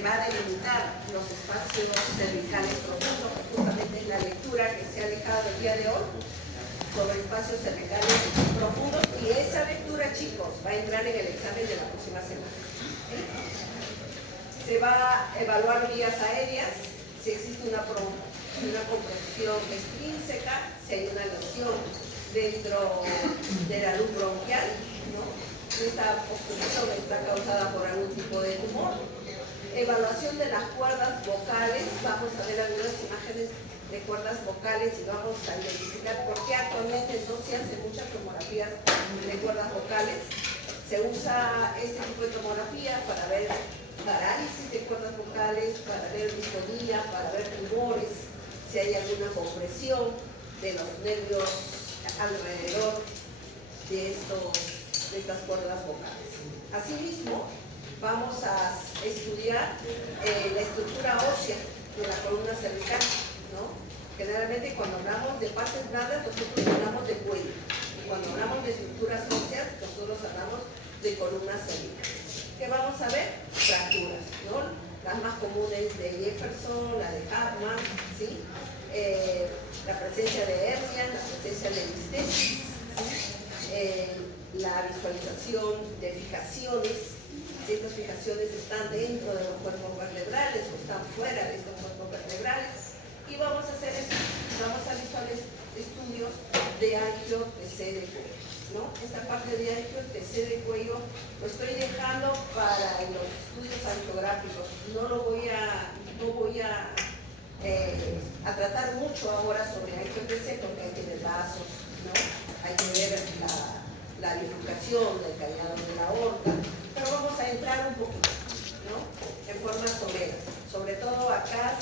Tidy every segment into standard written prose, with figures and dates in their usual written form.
se va a delimitar los espacios cervicales profundos, que justamente es la lectura que se ha dejado el día de hoy sobre espacios cervicales profundos, y esa lectura, chicos, va a entrar en el examen de la próxima semana. ¿Sí? Se va a evaluar vías aéreas, si existe una compresión extrínseca, si hay una lesión dentro de la luz bronquial, ¿no? Esta obstrucción está causada por algún tipo de tumor. Evaluación de las cuerdas vocales, vamos a ver algunas imágenes de cuerdas vocales y vamos a identificar por qué actualmente no se hacen muchas tomografías de cuerdas vocales. Se usa este tipo de tomografía para ver parálisis de cuerdas vocales, para ver distonía, para ver tumores, si hay alguna compresión de los nervios alrededor de estas cuerdas vocales. Asimismo, vamos a estudiar la estructura ósea de la columna cervical, ¿no? Generalmente cuando hablamos de partes blandas, nosotros hablamos de cuello. Y cuando hablamos de estructuras óseas, nosotros hablamos de columna cervical. ¿Qué vamos a ver? Fracturas, ¿no? Las más comunes de Jefferson, la de Hartmann, ¿sí? La presencia de hernia, la presencia de listesis, ¿sí? La visualización de fijaciones. Si estas fijaciones están dentro de los cuerpos vertebrales o están fuera de estos cuerpos vertebrales. Y vamos a hacer eso, vamos a visualizar estudios de angio-TC de cuello, ¿no? Esta parte de angio-TC de cuello lo estoy dejando para los estudios angiográficos. No voy a tratar mucho ahora sobre angio-TC porque hay que ver vasos, ¿no? Hay que ver la bifurcación del cañado de la aorta, pero vamos a entrar un poquito, ¿no? En forma somera. Sobre todo acá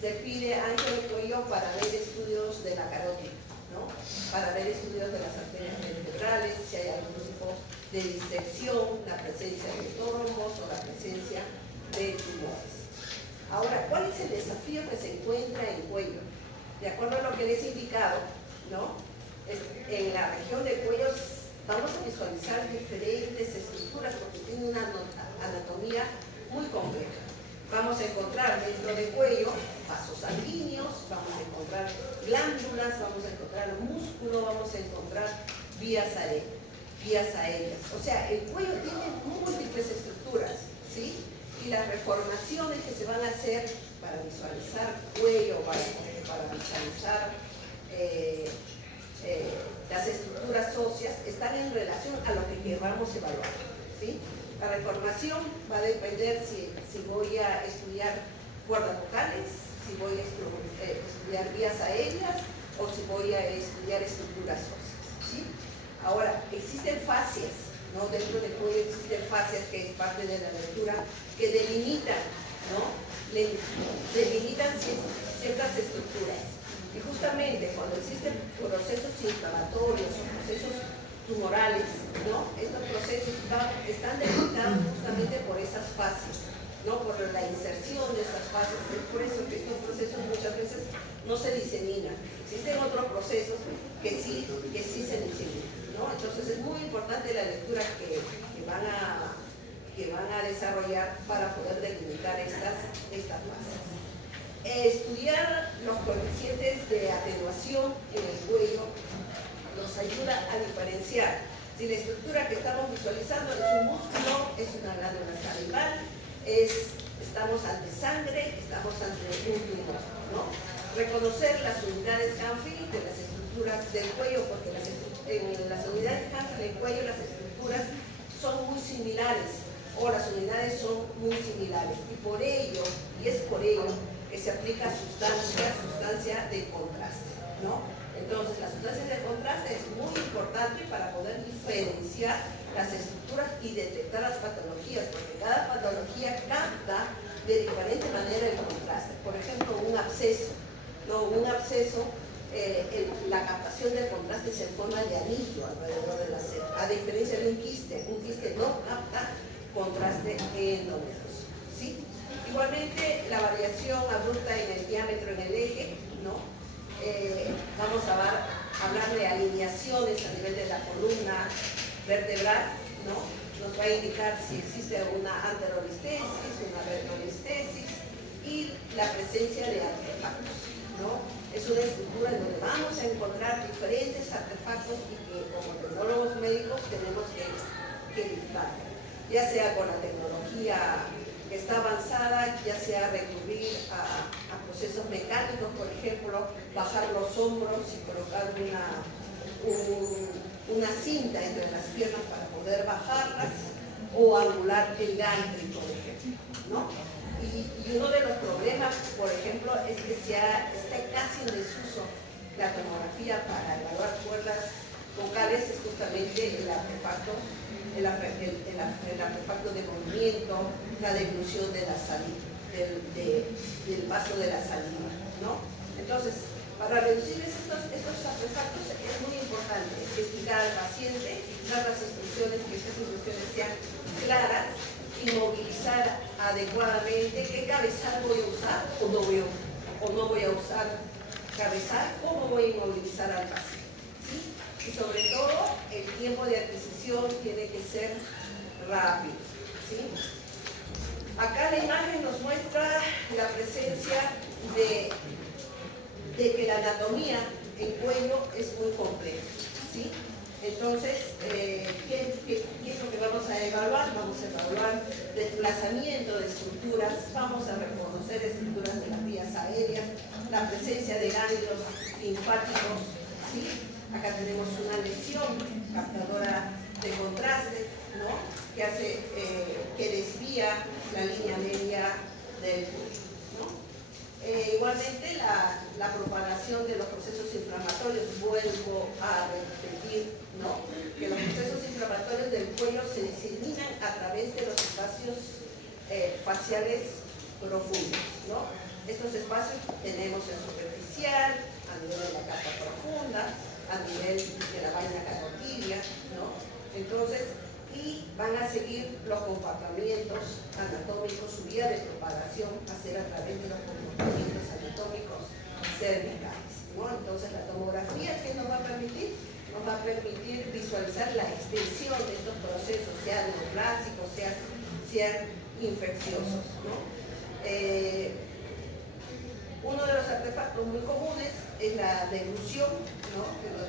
se pide angio de cuello para ver estudios de la carótida, ¿no? Para ver estudios de las arterias vertebrales, si hay algún tipo de disección, la presencia de trombos o la presencia de tumores. Ahora, ¿cuál es el desafío que se encuentra en cuello? De acuerdo a lo que les he indicado, ¿no? En la región de cuello vamos a visualizar diferentes estructuras porque tiene una anatomía muy compleja. Vamos a encontrar dentro del cuello vasos sanguíneos, vamos a encontrar glándulas, vamos a encontrar músculo, vamos a encontrar vías aéreas. O sea, el cuello tiene múltiples estructuras, ¿sí? Y las reformaciones que se van a hacer para visualizar cuello, para visualizar las estructuras óseas están en relación a lo que queramos evaluar, ¿sí? La reformación va a depender si voy a estudiar cuerdas vocales, si voy a estudiar vías aéreas o si voy a estudiar estructuras óseas, ¿sí? Ahora, existen fascias, ¿no? Dentro del cuello existen fascias que es parte de la lectura que delimitan, ¿no? Delimitan ciertas estructuras. Y justamente cuando existen procesos inflamatorios o procesos tumorales, ¿no? Estos procesos están delimitados justamente por esas fascias, ¿no? Por la inserción de esas fascias. Es por eso que estos procesos muchas veces no se diseminan. Existen otros procesos que sí se diseminan, ¿no? Entonces es muy importante la lectura que van a desarrollar para poder delimitar estas fascias. Estudiar los coeficientes de atenuación en el cuello nos ayuda a diferenciar si la estructura que estamos visualizando es un músculo, es una glándula salival, estamos ante sangre, estamos ante un tumor, ¿no? Reconocer las unidades Hanfield de las estructuras del cuello, porque en las unidades Hanfield del cuello las estructuras son muy similares, o las unidades son muy similares, y es por ello que se aplica sustancia de contraste, ¿no? Entonces, la sustancia de contraste es muy importante para poder diferenciar las estructuras y detectar las patologías, porque cada patología capta de diferente manera el contraste. Por ejemplo, un absceso, ¿no? La captación del contraste es en forma de anillo alrededor de la célula, a diferencia de un quiste no capta contraste endovenoso, ¿sí? Igualmente, la variación abrupta en el diámetro en el eje, ¿no? Vamos a hablar de alineaciones a nivel de la columna vertebral, ¿no? Nos va a indicar si existe una anterolistesis, una la presencia de artefactos, ¿no? Es una estructura en donde vamos a encontrar diferentes artefactos y que como tecnólogos médicos tenemos que evitar, ya sea con la tecnología que está avanzada, ya sea recurrir a procesos mecánicos, por ejemplo, bajar los hombros y colocar una cinta entre las piernas para poder bajarlas, o anular el gantry, por ejemplo, ¿no? Y uno de los problemas, por ejemplo, es que está casi en desuso la tomografía para evaluar cuerdas vocales, es justamente el artefacto de movimiento, la deglución de la saliva, del paso de la saliva, ¿no? Entonces, para reducir estos artefactos es muy importante explicar al paciente, dar las instrucciones, que estas instrucciones sean claras, y movilizar adecuadamente qué cabezal voy a usar o no voy a usar cabezal, cómo voy a inmovilizar al paciente, ¿sí? Y sobre todo el tiempo de adquisición tiene que ser rápido, ¿sí? Acá la imagen nos muestra la presencia de que la anatomía en cuello es muy compleja, ¿sí? Entonces, ¿qué es lo que vamos a evaluar? Vamos a evaluar desplazamiento de estructuras, vamos a reconocer estructuras de las vías aéreas, la presencia de ganglios linfáticos, ¿sí? Acá tenemos una lesión captadora de contraste, ¿no? Que desvía la línea media del cuello, ¿no? Igualmente la propagación de los procesos inflamatorios, vuelvo a repetir, ¿no? Que los procesos inflamatorios del cuello se diseminan a través de los espacios faciales profundos, ¿no? Estos espacios tenemos en superficial, a nivel de la capa profunda, a nivel de la vaina carotidia, ¿no? Entonces, y van a seguir los comportamientos anatómicos, su vía de propagación a ser a través de los comportamientos anatómicos cervicales, ¿no? Entonces la tomografía, ¿qué nos va a permitir? Nos va a permitir visualizar la extensión de estos procesos, sean neoplásicos, sean infecciosos, ¿no? Uno de los artefactos muy comunes es la deglución, ¿no?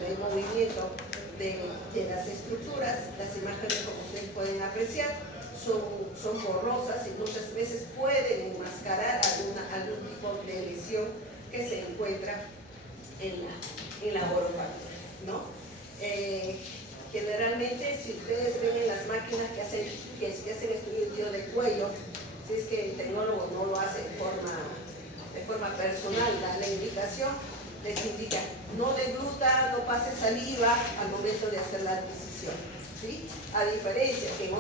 El movimiento de las estructuras. Las imágenes, como ustedes pueden apreciar, son borrosas y muchas veces pueden enmascarar algún tipo de lesión que se encuentra en la oropatía, ¿no? Generalmente, si ustedes ven en las máquinas que hacen estudio de cuello, si es que el tecnólogo no lo hace de forma personal, da la indicación, les indica, no degluta, no pase saliva al momento de hacer la adquisición, ¿sí? A diferencia que en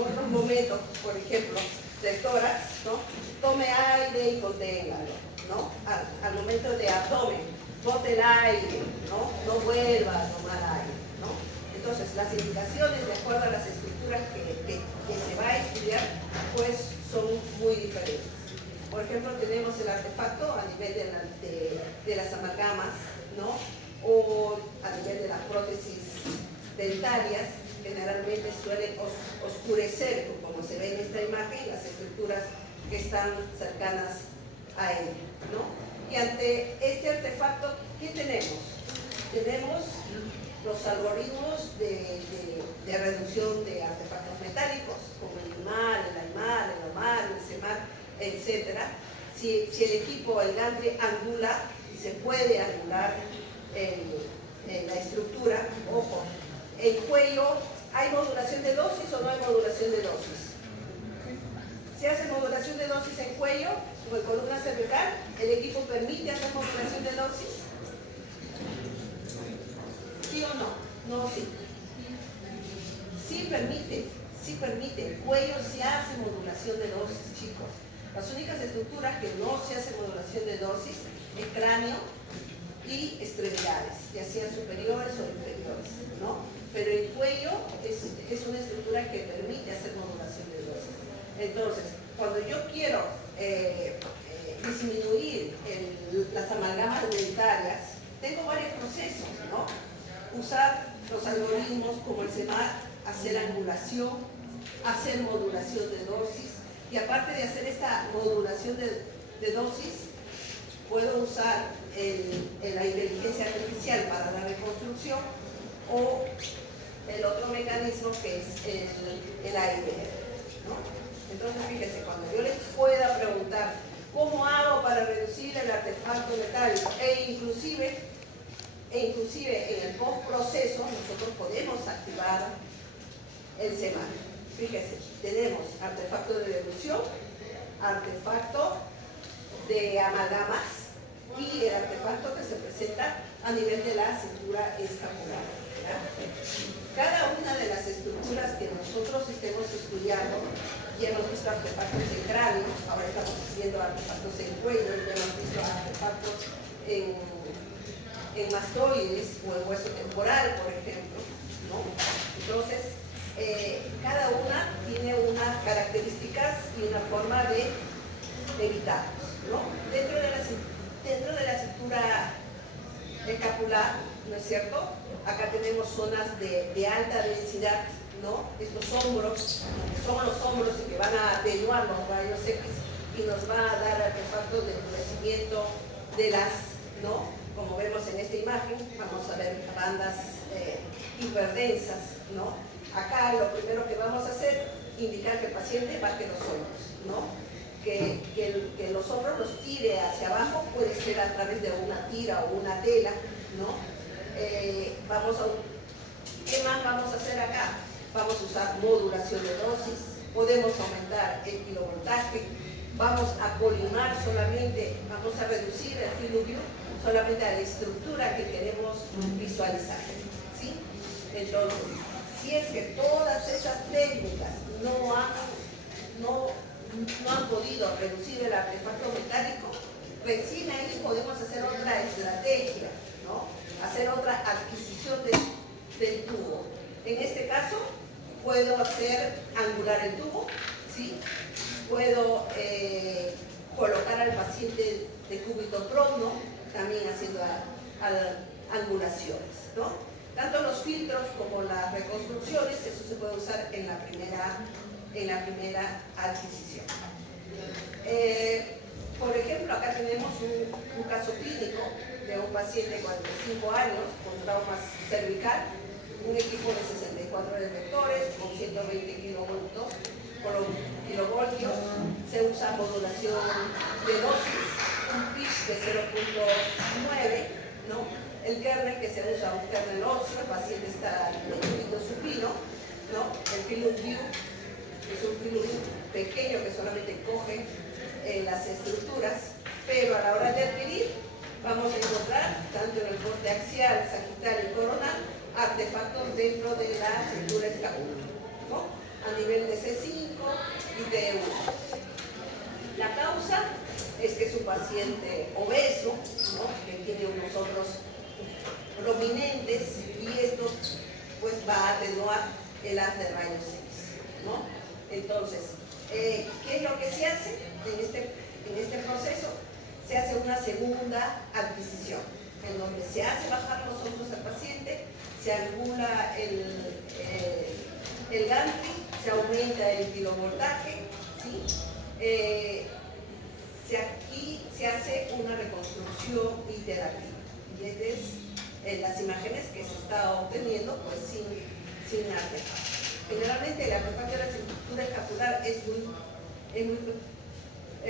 otros momentos, por ejemplo, del tórax, ¿no? Tome aire y conténgalo, ¿no? Al momento de abdomen, bote el aire, ¿no? No vuelva a tomar aire, ¿no? Entonces, las indicaciones, de acuerdo a las estructuras que se va a estudiar, pues son muy diferentes. Por ejemplo, tenemos el artefacto a nivel de las amalgamas, ¿no? O a nivel de las prótesis dentarias, generalmente suelen oscurecer, como se ve en esta imagen, las estructuras que están cercanas a él, ¿no? Y ante este artefacto, ¿qué tenemos? Tenemos los algoritmos de reducción de artefactos metálicos, como el IMAR, el AIMAR, el OMAR, el CEMAR, etc. Si el equipo, el gantry, angula, y se puede angular la estructura, ojo, el cuello, ¿hay modulación de dosis o no hay modulación de dosis? Si hace modulación de dosis en cuello o en columna cervical, ¿el equipo permite hacer modulación de dosis? ¿Sí o no? No, sí. Sí permite. El cuello sí hace modulación de dosis, chicos. Las únicas estructuras que no se hace modulación de dosis es cráneo y extremidades, ya sean superiores o inferiores, ¿no? Pero el cuello es una estructura que permite hacer modulación de dosis. Entonces, cuando yo quiero disminuir las amalgamas dentarias, tengo varios procesos, ¿no? Usar los algoritmos como el CEMAR, hacer angulación, hacer modulación de dosis, Y aparte de hacer esta modulación de dosis, puedo usar la inteligencia artificial para la reconstrucción o el otro mecanismo que es el AIBR, ¿no? Entonces, fíjense, cuando yo les pueda preguntar ¿cómo hago para reducir el artefacto metálico? E inclusive en el postproceso nosotros podemos activar el SEMAR. Fíjense, tenemos artefacto de dilución, artefacto de amalgamas y el artefacto que se presenta a nivel de la cintura escapular. Cada una de las estructuras que nosotros estemos estudiando, ya hemos visto artefactos en cráneo, ahora estamos viendo artefactos en cuello, ya hemos visto artefactos en mastoides o en hueso temporal, por ejemplo, ¿no? Entonces, cada una tiene unas características y una forma de evitarlos, ¿no? Dentro de la cintura escapular, ¿no es cierto? Acá tenemos zonas de alta densidad, ¿no? Estos hombros, son los hombros que van a atenuar los rayos X y nos va a dar artefactos de endurecimiento de las, ¿no? Como vemos en esta imagen, vamos a ver bandas hiperdensas, ¿no? Acá lo primero que vamos a hacer, indicar que el paciente baje los hombros, ¿no? Que los hombros los tire hacia abajo, puede ser a través de una tira o una tela, ¿no? ¿Qué más vamos a hacer acá? Vamos a usar modulación de dosis, podemos aumentar el kilovoltaje, vamos a colimar solamente, vamos a reducir el field of view solamente a la estructura que queremos visualizar, ¿sí? Entonces, si es que todas esas técnicas no han podido reducir el artefacto metálico, recién ahí podemos hacer otra estrategia, ¿no? Hacer otra adquisición del tubo. En este caso, puedo hacer angular el tubo, ¿sí? Puedo colocar al paciente de cúbito prono, también haciendo angulaciones, ¿no? Tanto los filtros como las reconstrucciones, eso se puede usar en la primera adquisición. Por ejemplo, acá tenemos un caso clínico de un paciente de 45 años con traumas cervical, un equipo de 64 detectores con 120 kilovoltios, se usa modulación de dosis, un pitch de 0.9, ¿no? El kernel que se usa, un kernel óseo, el paciente está en cúbito supino, ¿no? El field of view es un field of view pequeño que solamente coge las estructuras, pero a la hora de adquirir vamos a encontrar tanto en el corte axial, sagital y coronal artefactos dentro de la cintura escapular, ¿no? A nivel de C5 y D1. La causa es que es un paciente obeso, ¿no? Que tiene unos hombros prominentes y esto pues va a atenuar el haz de rayos X, ¿no? Entonces, ¿qué es lo que se hace en este proceso? Se hace una segunda adquisición, en donde se hace bajar los hombros al paciente, se angula el gantry, se aumenta el kilovoltaje, ¿sí? Aquí se hace una reconstrucción iterativa. Y estas es las imágenes que se está obteniendo pues sin artefacto. Generalmente el artefacto de la cintura escapular es muy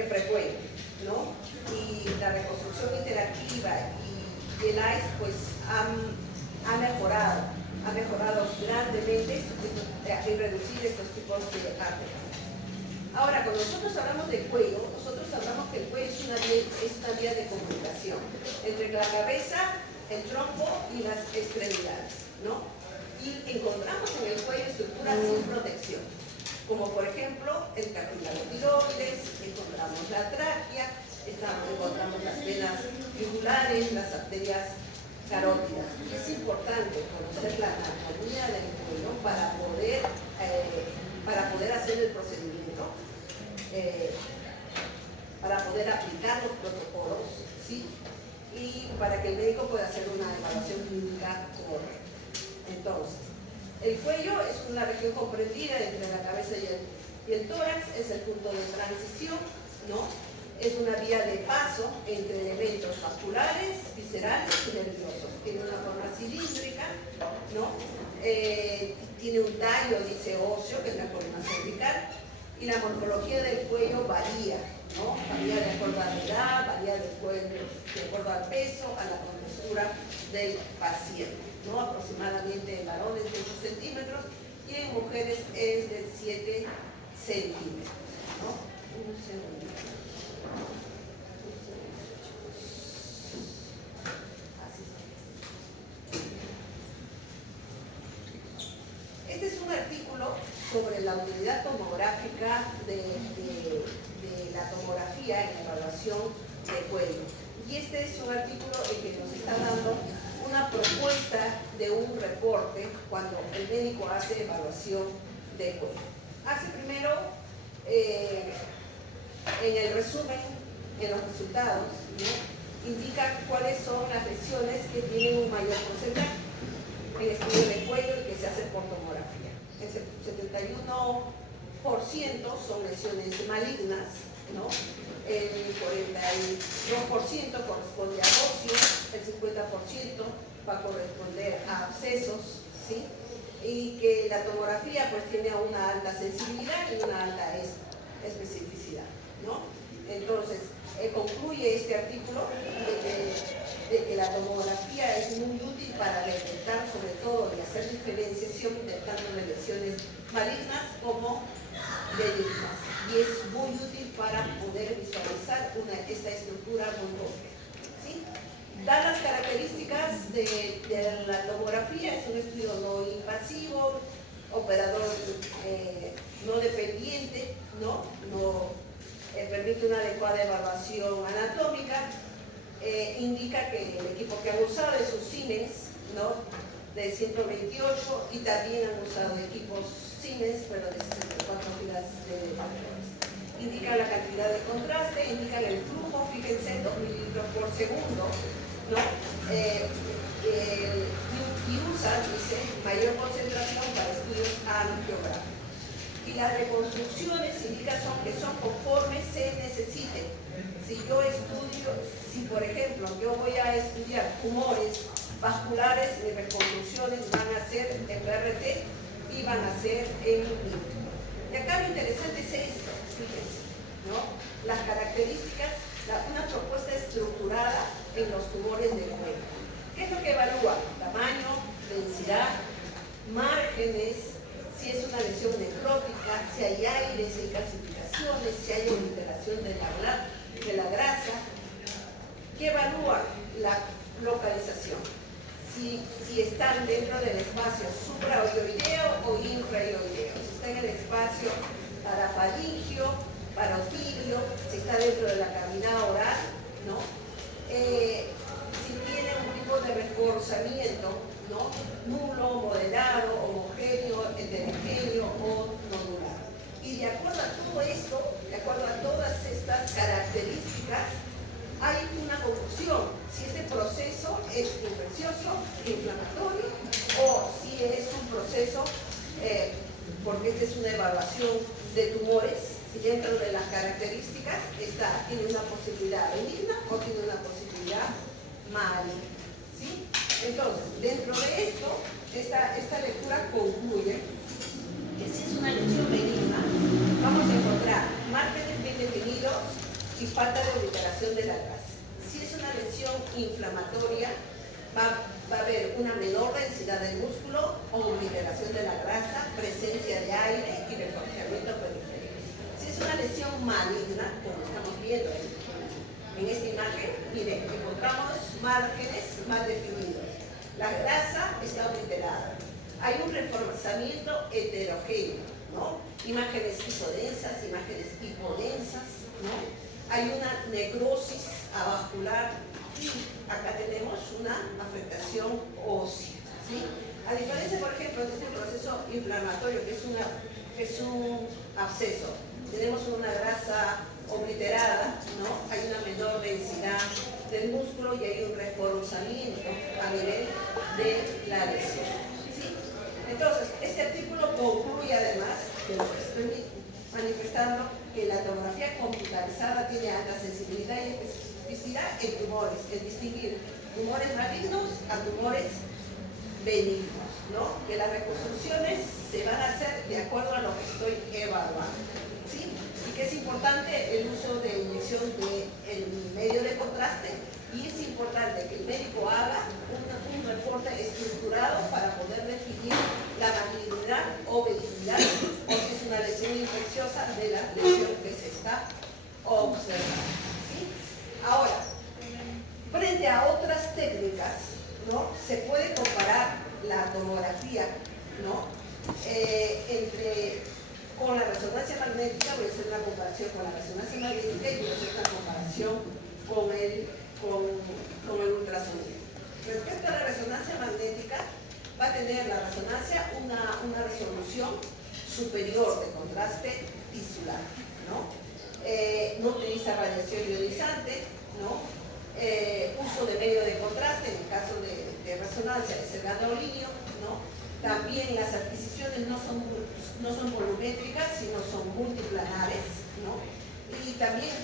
frecuente, ¿no? Y la reconstrucción iterativa y el ICE pues ha mejorado grandemente en reducir estos tipos de artefactos. Ahora, cuando nosotros hablamos de cuello, nosotros hablamos que el cuello es una vía de comunicación entre la cabeza, el tronco y las extremidades, ¿no? Y encontramos en el cuello estructuras sin protección, como por ejemplo el cartílago tiroides, encontramos la tráquea, encontramos las venas yugulares, las arterias carótidas. Es importante conocer la anatomía del cuello para poder hacer el procedimiento, para poder aplicar los protocolos, ¿sí? Y para que el médico pueda hacer una evaluación clínica correcta. Entonces, el cuello es una región comprendida entre la cabeza Y el tórax es el punto de transición, ¿no? Es una vía de paso entre elementos vasculares, viscerales y nerviosos. Tiene una forma cilíndrica, ¿no? Tiene un tallo, dice, óseo, que es la columna cervical, y la morfología del cuello varía, ¿no? Varía de acuerdo a la edad, varía de acuerdo al peso, a la compostura del paciente, ¿no? Aproximadamente en varones de 8 centímetros y en mujeres es de 7 centímetros, ¿no? Un segundo. Este es un artículo sobre la unidad tomográfica de la tomografía en evaluación de cuello. Y este es un artículo en que nos está dando una propuesta de un reporte cuando el médico hace evaluación de cuello. Hace primero, en el resumen, en los resultados, ¿no? Indica cuáles son las lesiones que tienen un mayor porcentaje en estudio de cuello y que se hace por tomografía. El 71% son lesiones malignas, ¿no? El 42% corresponde a óseo, el 50% va a corresponder a abscesos, ¿sí? Y que la tomografía pues tiene una alta sensibilidad y una alta especificidad, ¿no? Entonces, concluye este artículo de que la tomografía es muy útil para detectar sobre todo y hacer diferenciación tanto de lesiones malignas como benignas. Y es muy útil para poder visualizar esta estructura muy compleja, ¿sí? Da las características de la tomografía, es un estudio no invasivo, operador no dependiente, ¿no? Permite una adecuada evaluación anatómica, indica que el equipo que han usado es un Siemens, ¿no? De 128 y también han usado equipos Siemens, pero de 64 filas de patrones. Indica la cantidad de contraste, indica el flujo, fíjense, 2 mililitros por segundo, ¿no? Y usa, dice, mayor concentración para estudios angiográficos. Y las reconstrucciones indican que son conforme se necesiten. Si yo estudio, si por ejemplo yo voy a estudiar tumores vasculares, mis reconstrucciones van a ser en PRT y van a ser en MIR. Y acá lo interesante es esto, fíjense, ¿no? Las características, una propuesta estructurada en los tumores del cuello. ¿Qué es lo que evalúa? Tamaño, densidad, márgenes, si es una lesión necrótica, si hay aire, si hay calcificaciones, si hay obliteración de la grasa. ¿Qué evalúa? La localización. Si están dentro del espacio supraoioideo o infraoioideo, si está en el espacio parafaringio, parotidio, si está dentro de la cavidad oral, ¿no? Si tiene un tipo de reforzamiento, ¿no? Nulo, moderado, homogéneo, heterogéneo o nodular. Y de acuerdo a todo esto, de acuerdo a todas estas características, hay una conclusión, si este proceso es infeccioso, inflamatorio, o si es un proceso, porque esta es una evaluación de tumores, si dentro de las características tiene una posibilidad benigna o tiene una posibilidad maligna, ¿sí? Entonces, dentro de esto, esta lectura concluye que si es una lesión benigna, vamos a encontrar márgenes bien definidos y falta de obliteración de la grasa. Si es una lesión inflamatoria, va a haber una menor densidad del músculo o obliteración de la grasa, presencia de aire y reforzamiento periférico. Si es una lesión maligna, como estamos viendo en esta imagen, miren, encontramos márgenes mal definidos. La grasa está obliterada. Hay un reforzamiento heterogéneo, ¿no? Imágenes isodensas, imágenes hipodensas, ¿no? Hay una necrosis avascular y acá tenemos una afectación ósea, ¿sí? A diferencia, por ejemplo, de este proceso inflamatorio, que es un absceso, tenemos una grasa obliterada, ¿no? Hay una menor densidad del músculo y hay un reforzamiento a nivel de la lesión, ¿sí? Entonces, este artículo concluye además que lo que se permite manifestando que la tomografía computarizada tiene alta sensibilidad y especificidad en tumores, es distinguir tumores malignos a tumores benignos, ¿no? Que las reconstrucciones se van a hacer de acuerdo a lo que estoy evaluando, ¿sí? Y que es importante el uso de inyección del medio de contraste, y es importante que el médico haga un reporte estructurado para poder definir la malignidad o benignidad, o si es una lesión infecciosa de la lesión que se está observando, ¿sí? Ahora, frente a otras técnicas, ¿no? Se puede comparar la tomografía, ¿no? Con la resonancia magnética. Voy a hacer una comparación con la resonancia magnética y voy a hacer una comparación con el ultrasonido. Respecto a la resonancia magnética, va a tener la resonancia una resolución superior de contraste tisular, ¿no? No utiliza radiación ionizante, ¿no? Uso de medio de contraste, en el caso de resonancia es el ganolíneo, ¿no? También las adquisiciones no son volumétricas, sino son multiplanares, ¿no? Y también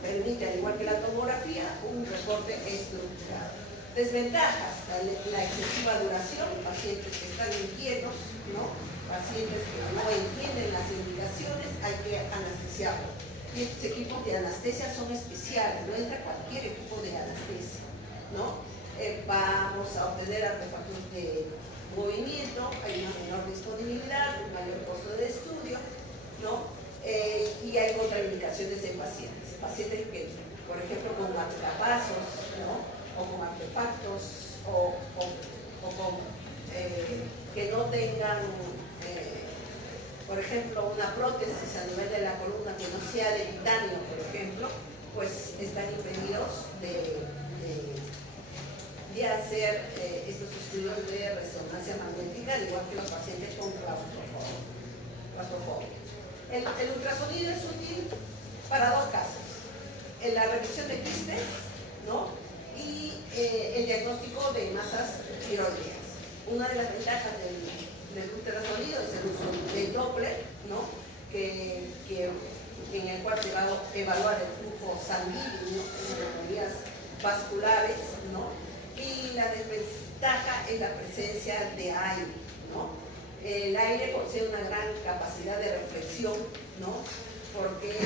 permite, al igual que la tomografía, un reporte estructurado. Desventajas: la excesiva duración, pacientes que están inquietos, ¿no? Pacientes que no entienden las indicaciones, hay que anestesiarlos. Y estos equipos de anestesia son especiales, no entra cualquier equipo de anestesia, ¿no? Vamos a obtener artefactos de movimiento, hay una menor disponibilidad, un mayor costo de estudio, ¿no? Y hay contraindicaciones en pacientes. Pacientes que, por ejemplo, con marcapasos, ¿no? O con artefactos, o con que no tengan, por ejemplo, una prótesis a nivel de la columna que no sea de titanio, por ejemplo, pues están impedidos de hacer estos estudios de resonancia magnética, al igual que los pacientes con claustrofobia. El ultrasonido es útil para dos casos: en la revisión de quistes, ¿no? Y el diagnóstico de masas tiroideas. Una de las ventajas del ultrasonido es el uso del Doppler, ¿no? En el cual se va a evaluar el flujo sanguíneo en las vías vasculares, ¿no? Y la desventaja es la presencia de aire, ¿no? El aire posee una gran capacidad de reflexión, ¿no? Porque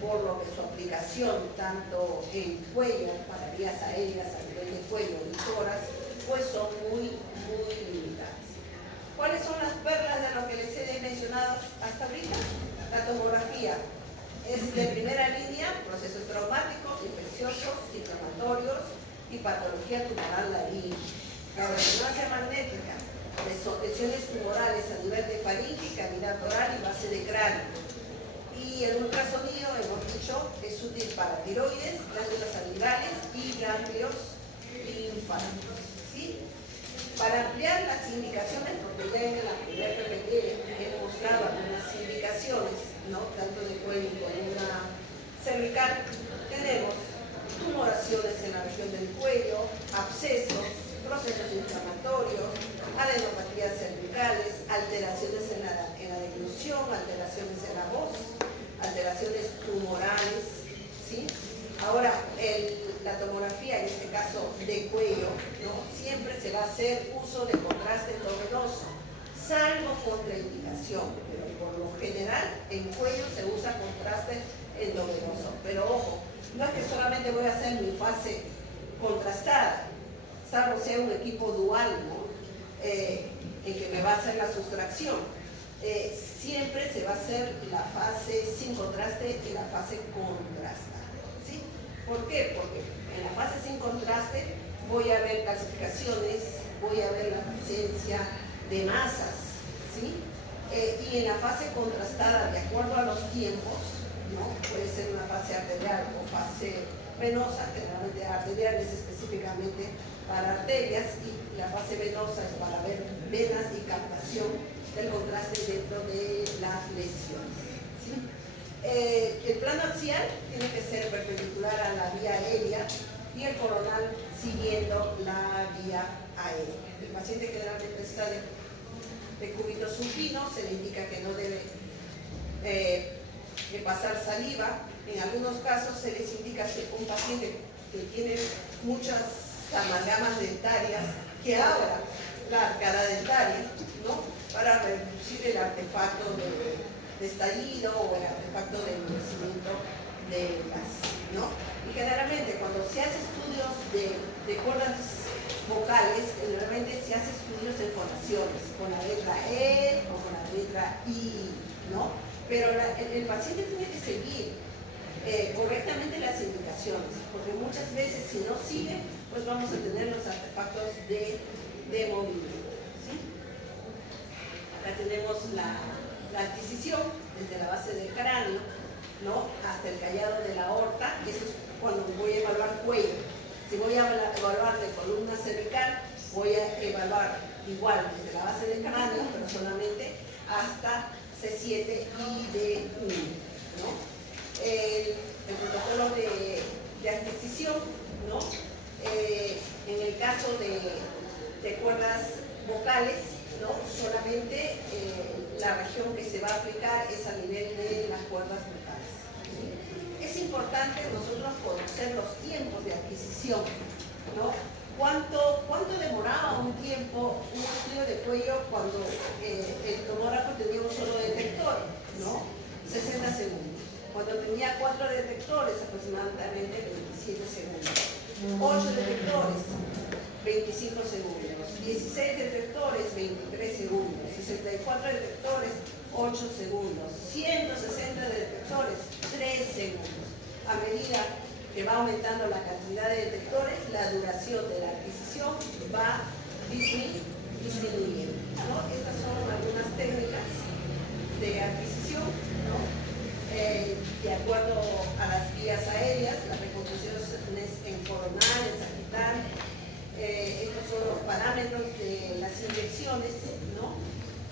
por lo que su aplicación tanto en cuello, para vías aéreas a nivel de cuello y tórax, pues son muy limitadas. ¿Cuáles son las perlas de lo que les he mencionado hasta ahorita? La tomografía es de primera línea: procesos traumáticos, infecciosos, inflamatorios y patología tumoral laringe. La resonancia magnética, lesiones tumorales a nivel de faringe, cavidad oral y base de cráneo. Y el ultrasonido, hemos dicho, es útil para tiroides, glándulas salivales y ganglios linfáticos, ¿sí? Para ampliar las indicaciones, porque ya en la primera PPT he mostrado algunas indicaciones, ¿no? Tanto de cuello como una cervical, tenemos tumoraciones en la región del cuello, abscesos, procesos inflamatorios, adenopatías cervicales, alteraciones en la deglución, alteraciones en la voz, alteraciones tumorales, ¿sí? Ahora, la tomografía, en este caso de cuello, ¿no? Siempre se va a hacer uso de contraste endovenoso, salvo contraindicación, pero por lo general en cuello se usa contraste endovenoso. Pero ojo, no es que solamente voy a hacer mi fase contrastada, salvo sea un equipo dual, ¿no? En que me va a hacer la sustracción. Siempre se va a hacer la fase sin contraste y la fase contrastada, ¿sí? ¿Por qué? Porque en la fase sin contraste voy a ver calcificaciones, voy a ver la presencia de masas, ¿sí? Y en la fase contrastada, de acuerdo a los tiempos, ¿no? Puede ser una fase arterial o fase venosa. Generalmente arterial es específicamente para arterias, y la fase venosa es para ver venas y captación del contraste dentro de las lesiones, ¿sí? El plano axial tiene que ser perpendicular a la vía aérea y el coronal siguiendo la vía aérea. El paciente generalmente está de cúbito supino, se le indica que no debe pasar saliva. En algunos casos se les indica que un paciente que tiene muchas amalgamas dentarias que abra la arcada dentaria, ¿no? Para reducir el artefacto de estallido o el artefacto de endurecimiento de gas, ¿no? Y generalmente cuando se hace estudios de cuerdas vocales, generalmente se hace estudios en fonaciones, con la letra E o con la letra I, ¿no? Pero el paciente tiene que seguir correctamente las indicaciones, porque muchas veces si no sigue, pues vamos a tener los artefactos de movimiento, ¿sí? Acá tenemos la adquisición desde la base del cráneo, ¿no? Hasta el callado de la aorta. Eso es cuando voy a evaluar cuello. Si voy a evaluar de columna cervical, voy a evaluar igual desde la base del cráneo, pero solamente hasta C7 y D1, ¿no? El protocolo de adquisición, ¿no? En el caso de cuerdas vocales, ¿no? Solamente la región que se va a aplicar es a nivel de las cuerdas vocales, ¿sí? Es importante nosotros conocer los tiempos de adquisición, ¿no? ¿Cuánto demoraba un tiempo un estudio de cuello cuando el tomógrafo tenía un solo detector, ¿no? 60 segundos. Cuando tenía 4 detectores, aproximadamente 27 segundos. 8 detectores, 25 segundos. 16 detectores, 23 segundos. 64 detectores, 8 segundos. 160 detectores, 3 segundos. A medida que va aumentando la cantidad de detectores, la duración de la adquisición va disminuyendo, ¿no? Estas son algunas técnicas de adquisición, ¿no? De acuerdo a las vías aéreas, las reconstrucciones en coronal, en sagital, estos son los parámetros de las inyecciones, ¿no?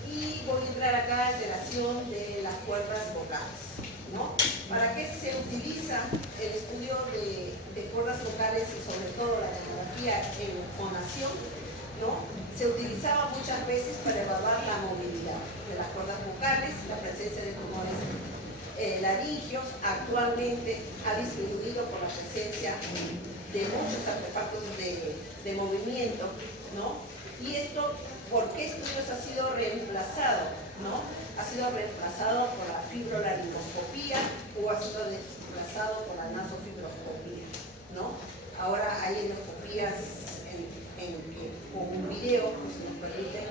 Y voy a entrar acá en relación de las cuerdas vocales, ¿no? ¿Para qué se utiliza el estudio de cuerdas vocales y sobre todo la tomografía en fonación, ¿no? Se utilizaba muchas veces para evaluar la movilidad de las cuerdas vocales, la presencia de tumores laringios. Actualmente ha disminuido por la presencia de muchos artefactos de movimiento, ¿no? Y esto, ¿por qué estudios ha sido reemplazado, ¿no? Ha sido reemplazado por la fibrolaringoscopía o ha sido reemplazado por la nasofibroscopía, ¿no? Ahora hay endoscopías con un video que nos permite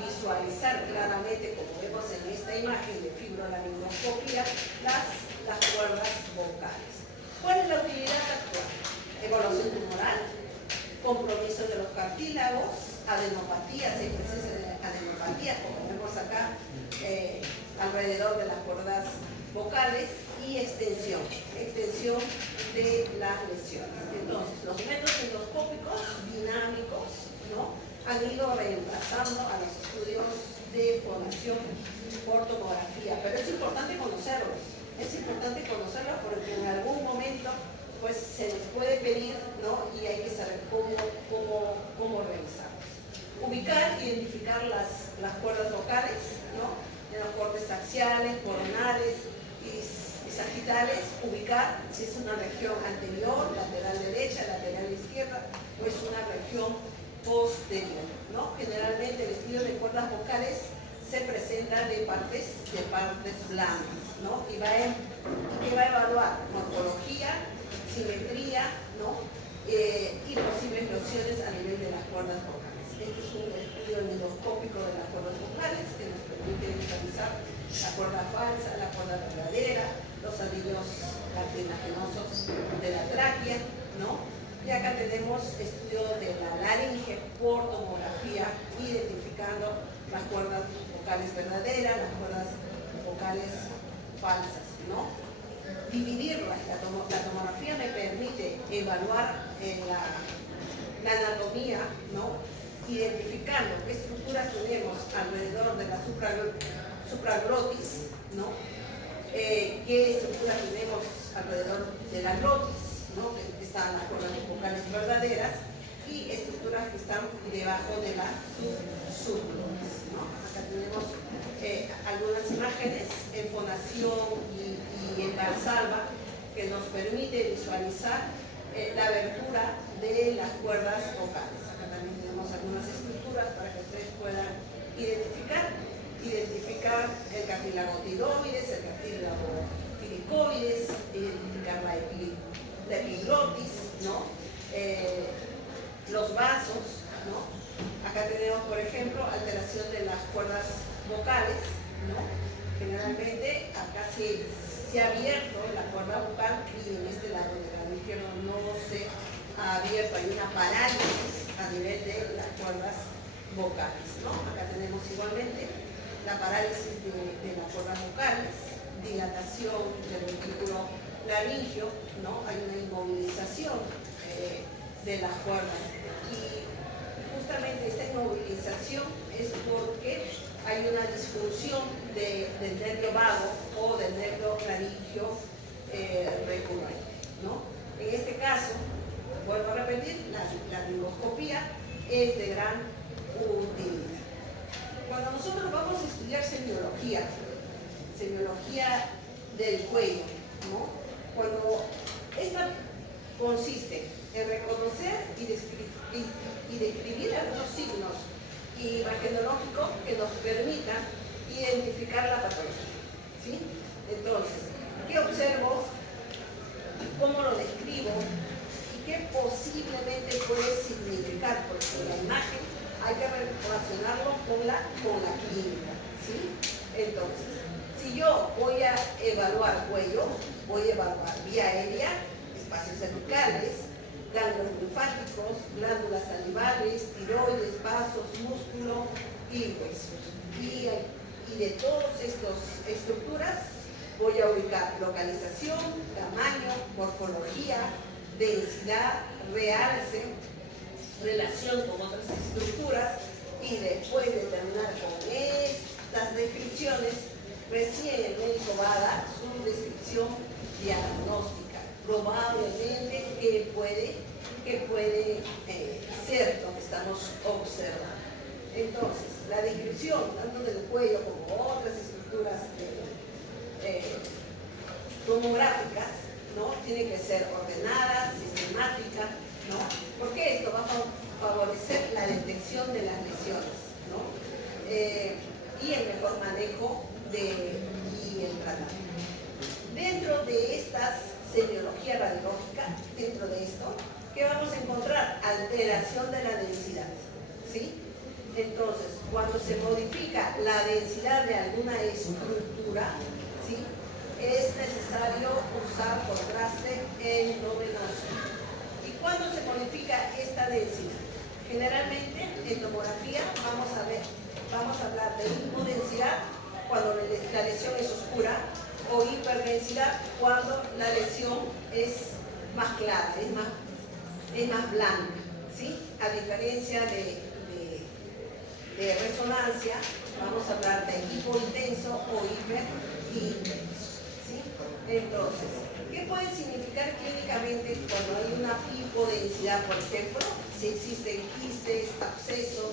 visualizar claramente, como vemos en esta imagen de fibrolaringoscopía, las cuerdas vocales. ¿Cuál es la utilidad actual? Evaluación tumoral, compromiso de los cartílagos, adenopatías, hay presencia de adenopatías, como vemos acá, alrededor de las cuerdas vocales, y extensión de las lesiones. Entonces, los métodos endoscópicos dinámicos, ¿no? Han ido reemplazando a los estudios de fonación por tomografía, pero es importante conocerlos. Es importante conocerlos porque en algún momento pues se les puede pedir, ¿no? Y hay que saber cómo realizarlos. Ubicar, identificar las cuerdas vocales, ¿no? En los cortes axiales, coronales y sagitales, ubicar si es una región anterior, lateral derecha, lateral izquierda, o es una región posterior, ¿no? Generalmente el estudio de cuerdas vocales se presenta de partes blancas, ¿no? Y va a evaluar morfología, simetría, ¿no? Y posibles lesiones a nivel de las cuerdas vocales. Este es un estudio endoscópico de las cuerdas vocales que nos permite visualizar la cuerda falsa, la cuerda verdadera, los anillos cartilaginosos de la tráquea, ¿no? Y acá tenemos estudio de la laringe por tomografía, identificando las cuerdas vocales verdaderas, las cuerdas vocales falsas, ¿no? Dividirlas. La tomografía me permite evaluar la anatomía, ¿no? Identificando qué estructuras tenemos alrededor de la supraglotis, ¿no? Qué estructuras tenemos alrededor de la glotis, ¿no? Que están las cuerdas vocales verdaderas, y estructuras que están debajo de la subglotis, ¿no? Acá tenemos algunas imágenes en fonación y y en Valsalva, que nos permite visualizar la abertura de las cuerdas vocales. Acá también tenemos algunas estructuras para que ustedes puedan identificar el cartílago tiroides, el cartílago tiricoides, identificar la epiglotis, ¿no? Los vasos, ¿no? Acá tenemos, por ejemplo, alteración de las cuerdas vocales, ¿no? Generalmente acá se ha abierto la cuerda vocal y en este lado del lado izquierdo no se ha abierto, hay una parálisis a nivel de las cuerdas vocales, ¿no? Acá tenemos igualmente la parálisis de las cuerdas vocales, dilatación del ventrículo laringio, ¿no? Hay una inmovilización de las cuerdas y justamente esta inmovilización es porque hay una disfunción del nervio vago o del nervio laringio recurrente, ¿no? En este caso, vuelvo a repetir, la laringoscopía es de gran utilidad. Cuando nosotros vamos a estudiar semiología del cuello, ¿no? Cuando esta consiste en reconocer y describir algunos signos imagenológicos que nos permitan identificar la patología, ¿sí? Entonces, ¿qué observo? ¿Cómo lo describo? ¿Y qué posiblemente puede significar? Porque la imagen hay que relacionarlo con la clínica, ¿sí? Entonces, si yo voy a evaluar cuello, voy a evaluar vía aérea, espacios cervicales, ganglios linfáticos, glándulas salivales, tiroides, vasos, músculo y huesos. Y de todas estas estructuras voy a ubicar localización, tamaño, morfología, densidad, realce, relación con otras estructuras y después de terminar con estas descripciones, recién el médico va a dar su descripción diagnóstica, probablemente que puede ser lo que estamos observando. Entonces, la descripción tanto del cuello como otras estructuras tomográficas, ¿no? Tiene que ser ordenada, sistemática, ¿no? Porque esto va a favorecer la detección de las lesiones, ¿no? Y el mejor manejo y el tratamiento. Dentro de esta semiología radiológica, dentro de esto, ¿qué vamos a encontrar? Alteración de la densidad, ¿sí? Entonces, cuando se modifica la densidad de alguna estructura, ¿sí? Es necesario usar contraste endovenoso. ¿Y cuándo se modifica esta densidad? Generalmente en tomografía vamos a hablar de hipodensidad cuando la lesión es oscura o hiperdensidad cuando la lesión es más clara, es más blanca, ¿sí? A diferencia de resonancia, vamos a hablar de hipointenso o hiperintenso, ¿sí? Entonces, ¿qué puede significar clínicamente cuando hay una hipodensidad, por ejemplo? Si existen quistes, abscesos,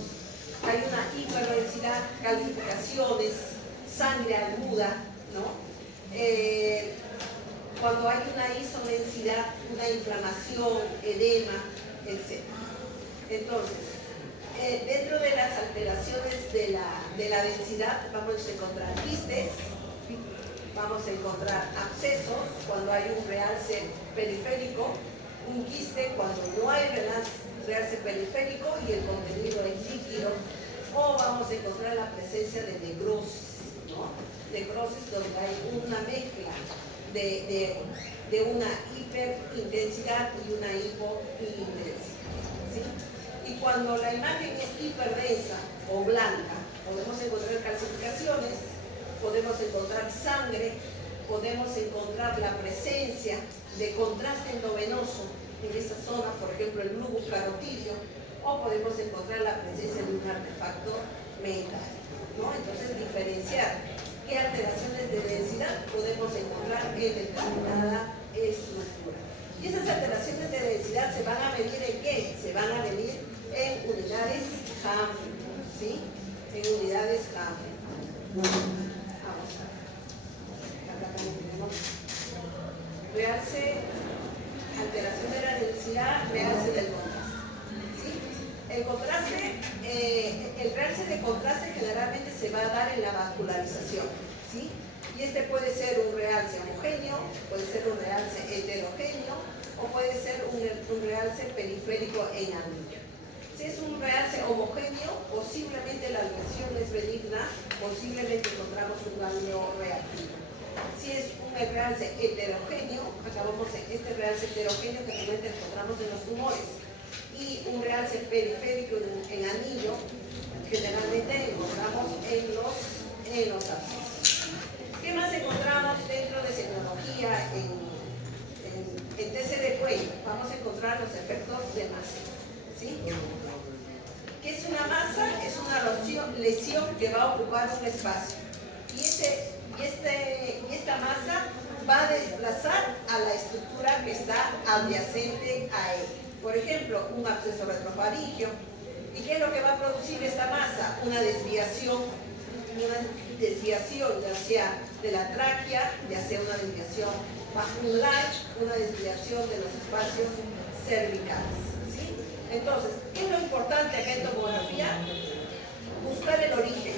hay una hiperdensidad, calcificaciones, sangre aguda, ¿no? Cuando hay una isodensidad, una inflamación, edema, etc. Entonces, dentro de las alteraciones de la densidad vamos a encontrar quistes, vamos a encontrar abscesos cuando hay un realce periférico, un quiste cuando no hay realce periférico y el contenido es líquido, o vamos a encontrar la presencia de necrosis, ¿no? Necrosis donde hay una mezcla de una hiperintensidad y una hipointensidad, ¿sí? Y cuando la imagen es hiperdensa o blanca, podemos encontrar calcificaciones, podemos encontrar sangre, podemos encontrar la presencia de contraste endovenoso en esa zona, por ejemplo el globus carotidio, o podemos encontrar la presencia de un artefacto metálico, ¿no? Entonces, diferenciar qué alteraciones de densidad podemos encontrar en determinada estructura. Y esas alteraciones de densidad se van a medir ¿en qué? Se van a medir en unidades Hanford, ¿sí? En unidades Hanford. Vamos a ver. Acá también tenemos realce, alteración de la densidad, realce del contraste. ¿Sí? El realce de contraste generalmente se va a dar en la vascularización. ¿Sí? Y este puede ser un realce homogéneo, puede ser un realce heterogéneo o puede ser un realce periférico en anillo. Si es un realce homogéneo, posiblemente la lesión es benigna, posiblemente encontramos un ganglio reactivo. Si es un realce heterogéneo, acabamos en este realce heterogéneo que normalmente encontramos en los tumores, y un realce periférico en anillo, generalmente encontramos en los abscesos. ¿Qué más encontramos dentro de semiología en TC de cuello? Vamos a encontrar los efectos de masa. ¿Sí? ¿Qué es una masa? Es una lesión que va a ocupar un espacio. Y esta masa va a desplazar a la estructura que está adyacente a él. Por ejemplo, un absceso retrofaríngeo. ¿Y qué es lo que va a producir esta masa? Una desviación ya sea de la tráquea, ya sea una desviación vascular, una desviación de los espacios cervicales. ¿Sí? Entonces, ¿qué es lo importante acá en tomografía? Buscar el origen,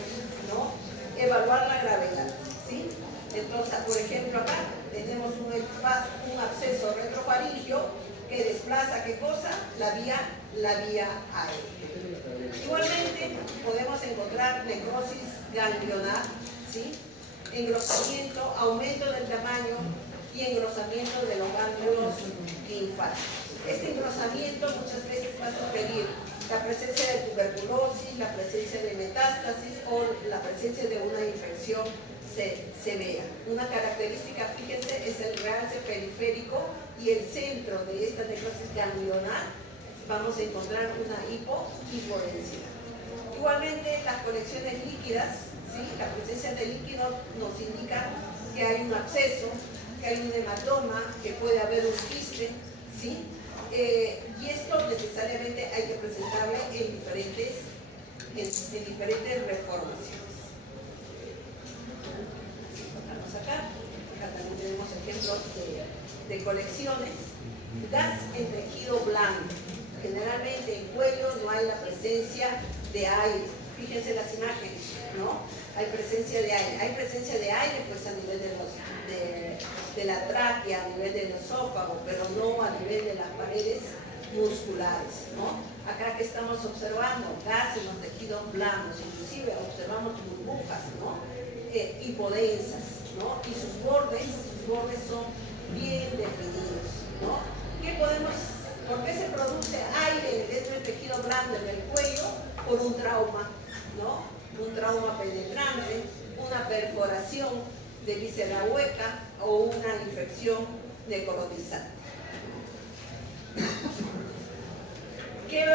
¿no? Evaluar la gravedad. ¿Sí? Entonces, por ejemplo, acá tenemos un absceso retrofaríngeo que desplaza, ¿qué cosa? La vía aérea. Igualmente, podemos encontrar necrosis ganglionar, ¿sí? Engrosamiento, aumento del tamaño y engrosamiento de los ganglios linfáticos. Este engrosamiento muchas veces va a sugerir la presencia de tuberculosis, la presencia de metástasis o la presencia de una infección severa. Una característica, fíjense, es el realce periférico y el centro de esta necrosis ganglionar. Vamos a encontrar una hipodensidad. Igualmente, las colecciones líquidas, ¿sí? La presencia de líquido nos indica que hay un absceso, que hay un hematoma, que puede haber un quiste, ¿sí? Y esto necesariamente hay que presentarle en diferentes reformaciones. Vamos acá también tenemos ejemplos de colecciones. Gas en tejido blando. Generalmente en cuello no hay la presencia de aire. Fíjense las imágenes, ¿no? Hay presencia de aire. Hay presencia de aire pues a nivel de la tráquea, a nivel del esófago, pero no a nivel de las paredes musculares, ¿no? Acá que estamos observando gas en los tejidos blandos, inclusive observamos burbujas, ¿no? Hipodensas, ¿no? Y sus bordes son bien definidos, ¿no? ¿Por qué se produce aire dentro del tejido blando en el cuello? Por un trauma, ¿no? Un trauma penetrante, una perforación de víscera hueca o una infección necrotizante. ¿Qué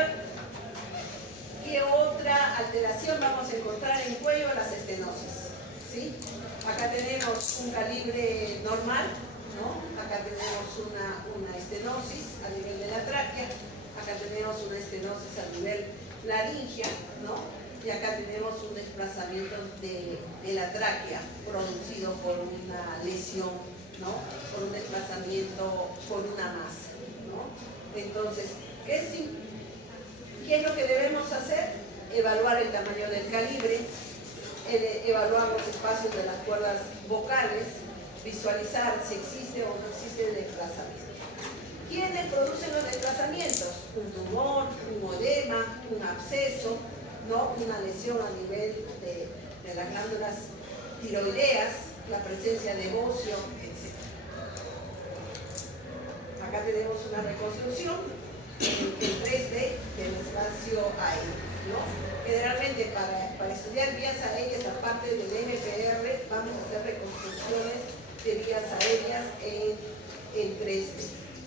otra alteración vamos a encontrar en cuello? Las estenosis, ¿sí? Acá tenemos un calibre normal, ¿no? Acá tenemos una estenosis a nivel de la tráquea, acá tenemos una estenosis a nivel laringea, ¿no? Y acá tenemos un desplazamiento de la tráquea producido por una lesión, ¿no? Por un desplazamiento por una masa, ¿no? Entonces, ¿qué es lo que debemos hacer? Evaluar el tamaño del calibre, evaluar los espacios de las cuerdas vocales, visualizar si existe o no existe el desplazamiento. ¿Quiénes producen los desplazamientos? Un tumor, un edema, un absceso, ¿no? Una lesión a nivel de las glándulas tiroideas, la presencia de bocio, etc. Acá tenemos una reconstrucción en 3D del espacio aéreo, ¿no? Generalmente para estudiar vías aéreas, aparte del MPR, vamos a hacer reconstrucciones de vías aéreas en 3D,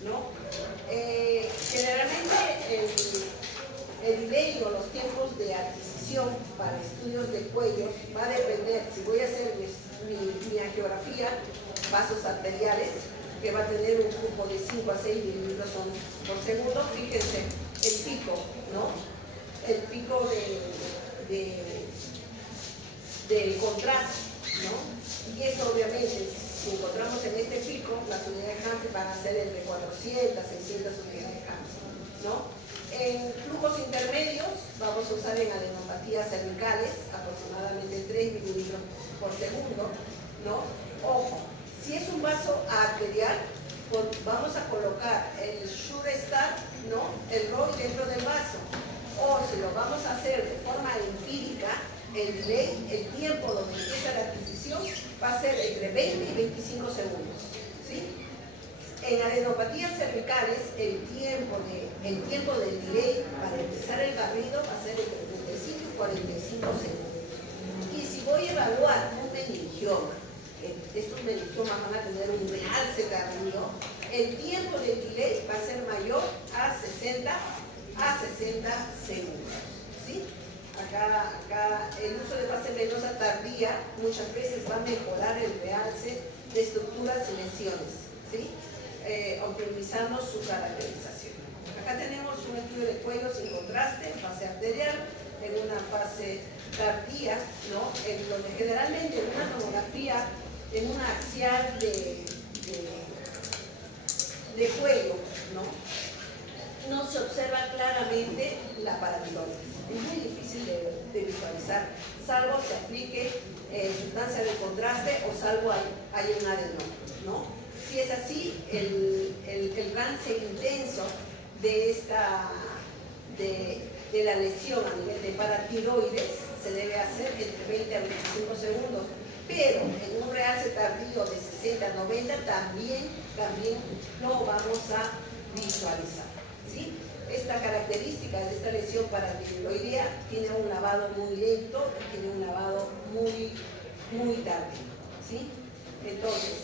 ¿no? Generalmente el delay o los tiempos de adquisición para estudios de cuellos va a depender. Si voy a hacer mi angiografía, vasos arteriales, que va a tener un flujo de 5 a 6 milímetros por segundo, fíjense el pico, ¿no? El pico del contraste, ¿no? Y eso obviamente, si encontramos en este pico, las unidades Hansen van a ser entre 400 600 unidades de cambio, ¿no? En flujos intermedios vamos a usar en adenopatías cervicales aproximadamente 3 mililitros por segundo, ¿no? Ojo, si es un vaso arterial, vamos a colocar el Sure-Start, ¿no? El ROI dentro del vaso. O si lo vamos a hacer de forma empírica, el delay, el tiempo donde empieza la adquisición, va a ser entre 20 y 25 segundos, ¿sí? En adenopatías cervicales, el tiempo del delay para empezar el barrido va a ser entre 35 y 45 segundos. Y si voy a evaluar un meningioma, estos meningiomas van a tener un realce tardío, el tiempo del delay va a ser mayor a 60 segundos, ¿sí? Acá el uso de fase venosa tardía muchas veces va a mejorar el realce de estructuras y lesiones, ¿sí? Optimizamos su caracterización. Acá tenemos un estudio de cuello sin contraste, fase arterial, en una fase tardía, ¿no? En donde generalmente en una tomografía, en una axial de cuello, no se observa claramente la paratiroides. Es muy difícil de visualizar, salvo se aplique sustancia de contraste o salvo hay un adenoma, ¿no? Si es así, el trance intenso de la lesión a nivel de paratiroides se debe hacer entre 20 a 25 segundos, pero en un realce tardío de 60 a 90 también lo vamos a visualizar, ¿sí? Esta característica de esta lesión paratiroidea tiene un lavado muy lento y tiene un lavado muy tardío, ¿sí? Entonces,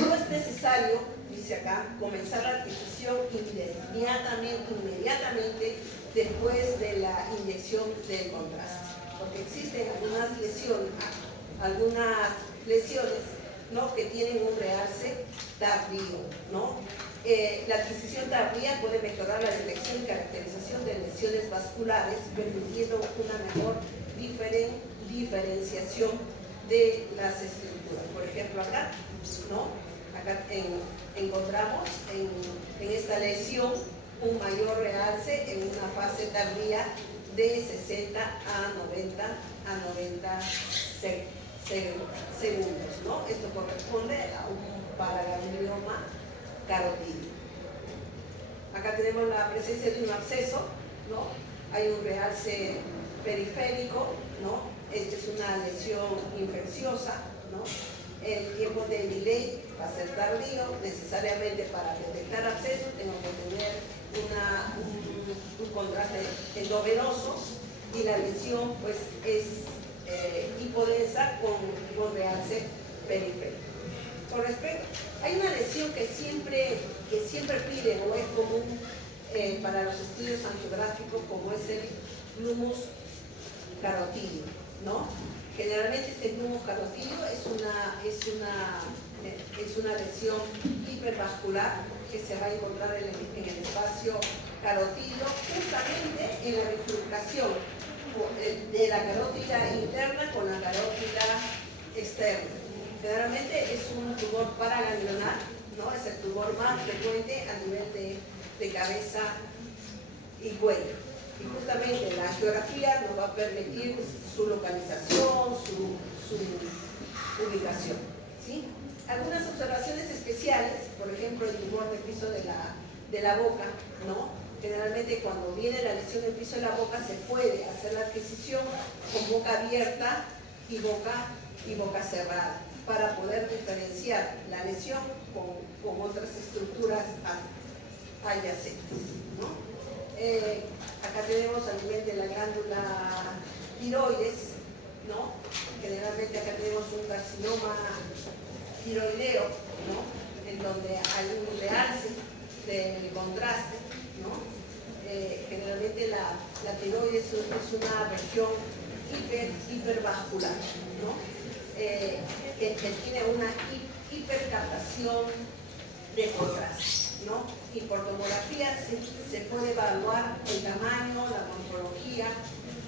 no es necesario, dice acá, comenzar la adquisición inmediatamente después de la inyección del contraste, porque existen algunas lesiones, ¿no? Que tienen un realce tardío, ¿no? La adquisición tardía puede mejorar la detección y caracterización de lesiones vasculares, permitiendo una mejor diferenciación de las estructuras. Por ejemplo, acá, ¿no? Acá encontramos en esta lesión un mayor realce en una fase tardía de 60 a 90 segundos, ¿no? Esto corresponde a un paraganglioma carotídeo. Acá tenemos la presencia de un absceso, ¿no? Hay un realce periférico, ¿no? Esta es una lesión infecciosa, ¿no? El tiempo de delay va a ser tardío. Necesariamente para detectar absceso tengo que tener un contraste endovenoso y la lesión pues es hipodensa con realce periférico. Con respecto, hay una lesión que siempre piden o es común para los estudios angiográficos, como es el glumus carotídeo, ¿no? Generalmente este glumus carotídeo es una lesión hipervascular que se va a encontrar en el espacio carotídeo, justamente en la bifurcación de la carótida interna con la carótida externa. Generalmente es un tumor paraganglionar, ¿no? Es el tumor más frecuente a nivel de cabeza y cuello. Y justamente la angiografía nos va a permitir su localización, su ubicación, ¿sí? Algunas observaciones especiales, por ejemplo, el tumor del piso de la boca, ¿no? Generalmente cuando viene la lesión del piso de la boca se puede hacer la adquisición con boca abierta y boca cerrada, para poder diferenciar la lesión con otras estructuras adyacentes, ¿no? Acá tenemos a nivel de la glándula tiroides, ¿no? Generalmente acá tenemos un carcinoma tiroideo, ¿no? En donde hay un realce del contraste, ¿no? Generalmente la tiroides es una región hipervascular, ¿no? Que tiene una hipercaptación de contraste, ¿no? Y por tomografía se puede evaluar el tamaño, la morfología,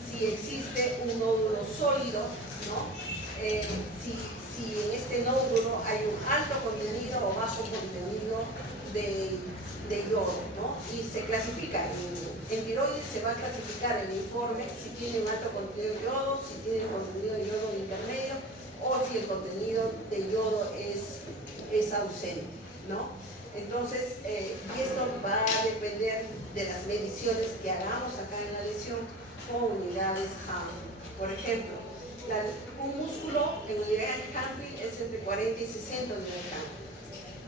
si existe un nódulo sólido, ¿no? Si en este nódulo hay un alto contenido o bajo contenido de yodo, ¿no? Y se clasifica. En tiroides se va a clasificar el informe si tiene un alto contenido de yodo, si tiene un contenido de yodo intermedio o si el contenido de yodo es ausente, ¿no? Entonces, y esto va a depender de las mediciones que hagamos acá en la lesión con unidades Hanfield. Por ejemplo, un músculo en unidades Hanfield es entre 40 y 60 unidades Hanfield.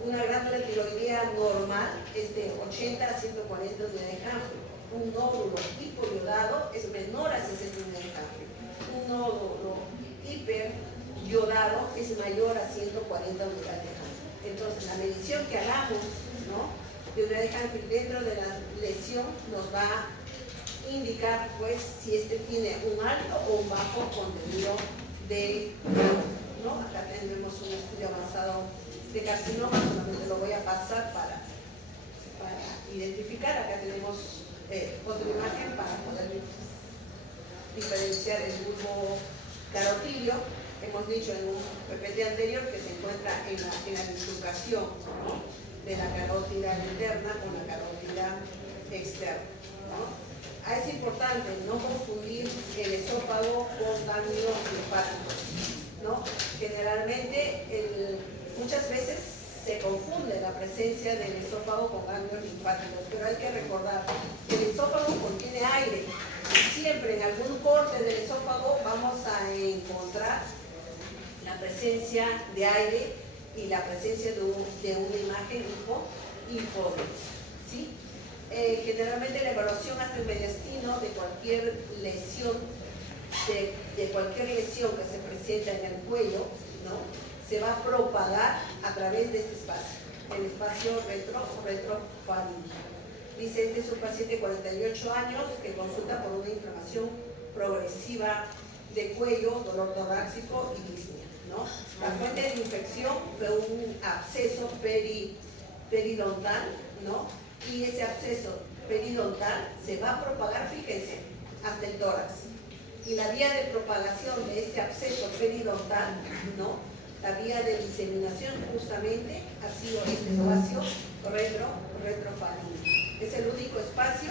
Una glándula tiroidea normal es de 80 a 140 unidades Hanfield. Un nódulo hipoyodado es menor a 60 unidades Hanfield. Un nódulo hiperyodado es mayor a 140 unidades Hanfield. Entonces, la medición que hagamos, ¿no?, de unidades Hanfield dentro de la lesión nos va a indicar, pues, si este tiene un alto o un bajo contenido de yodo, ¿no? Acá tenemos un estudio avanzado de carcinoma, solamente lo voy a pasar para identificar. Acá tenemos otra imagen para poder diferenciar el bulbo carotilio. Hemos dicho en un PPT anterior que se encuentra en la bifurcación, ¿no?, de la carótida interna con la carótida externa, ¿no? Es importante no confundir el esófago con ganglio linfático, ¿no? Generalmente, muchas veces se confunde la presencia del esófago con ganglios linfáticos, pero hay que recordar que el esófago contiene aire. Siempre en algún corte del esófago vamos a encontrar la presencia de aire y la presencia de una imagen hipodensa, ¿sí? Generalmente la evaluación hasta el mediastino de cualquier lesión, de cualquier lesión que se presenta en el cuello, ¿no?, se va a propagar a través de este espacio, el espacio retrofaríngeo. Dice, este es un paciente de 48 años que consulta por una inflamación progresiva de cuello, dolor torácico y disnea, ¿no? La fuente de infección fue un absceso periodontal, ¿no? Y ese absceso periodontal se va a propagar, fíjense, hasta el tórax. Y la vía de propagación de este absceso periodontal, ¿no?, la vía de diseminación justamente ha sido este espacio retrofaríngeo. Es el único espacio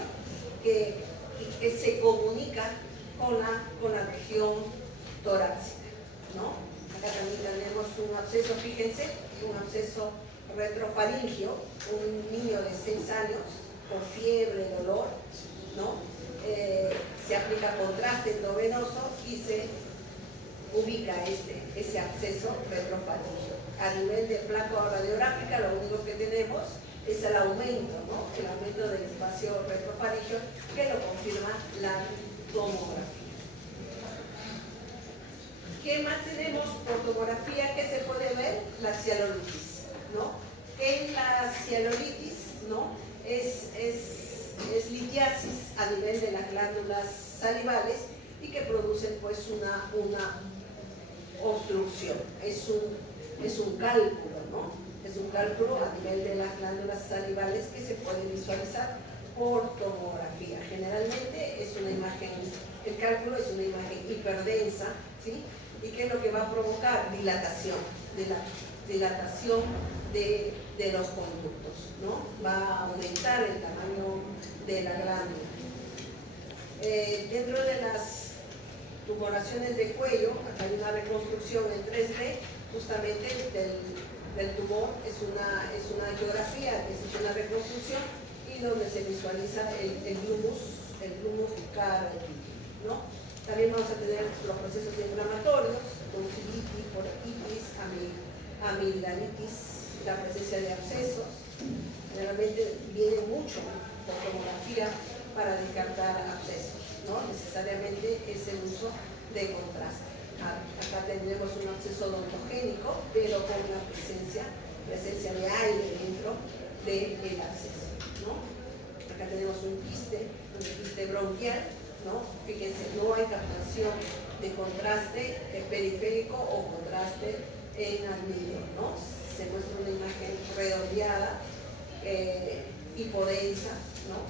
que se comunica con la región torácica, ¿no? Acá también tenemos un absceso, fíjense, un absceso retrofaríngeo, un niño de 6 años con fiebre, dolor, ¿no? Se aplica contraste endovenoso y se ubica ese absceso retrofaríngeo. A nivel de placa radiográfica, lo único que tenemos es el aumento, ¿no?, el aumento del espacio retrofaríngeo, que lo confirma la tomografía. ¿Qué más tenemos por tomografía que se puede ver? La cialolitis, ¿no? En la cialolitis, ¿no?, es litiasis a nivel de las glándulas salivales y que producen, pues, una obstrucción. Es un cálculo, ¿no? Es un cálculo a nivel de las glándulas salivales que se puede visualizar por tomografía. Generalmente es una imagen, el cálculo es una imagen hiperdensa, ¿sí? ¿Y qué es lo que va a provocar? Dilatación de los conductos, ¿no? Va a aumentar el tamaño de la glándula. Dentro de las tumoraciones de cuello, acá hay una reconstrucción en 3D justamente del tumor. Es una geografía, es una reconstrucción y donde se visualiza el humus carotídeo, ¿no? También vamos a tener los procesos inflamatorios, tonsillitis, porotitis, amigdalitis, la presencia de abscesos. Generalmente viene mucho por tomografía para descartar abscesos, ¿no? Necesariamente es el uso de contraste. Acá tendremos un absceso odontogénico, pero con una presencia de aire dentro del absceso, ¿no? Acá tenemos un quiste bronquial, ¿no? Fíjense, no hay captación de contraste periférico o contraste en almíbar, ¿no? Se muestra una imagen redondeada, hipodensa, ¿no?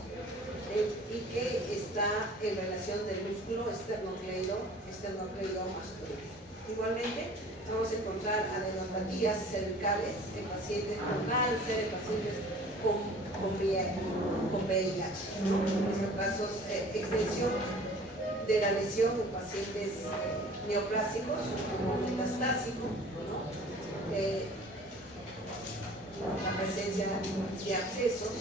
Y que está en relación del músculo esternocleido masculino. Igualmente, vamos a encontrar adenopatías cervicales en pacientes con cáncer, en pacientes con VIH. En estos casos, extensión de la lesión en pacientes neoplásicos o metastásicos, ¿no? La presencia de abscesos.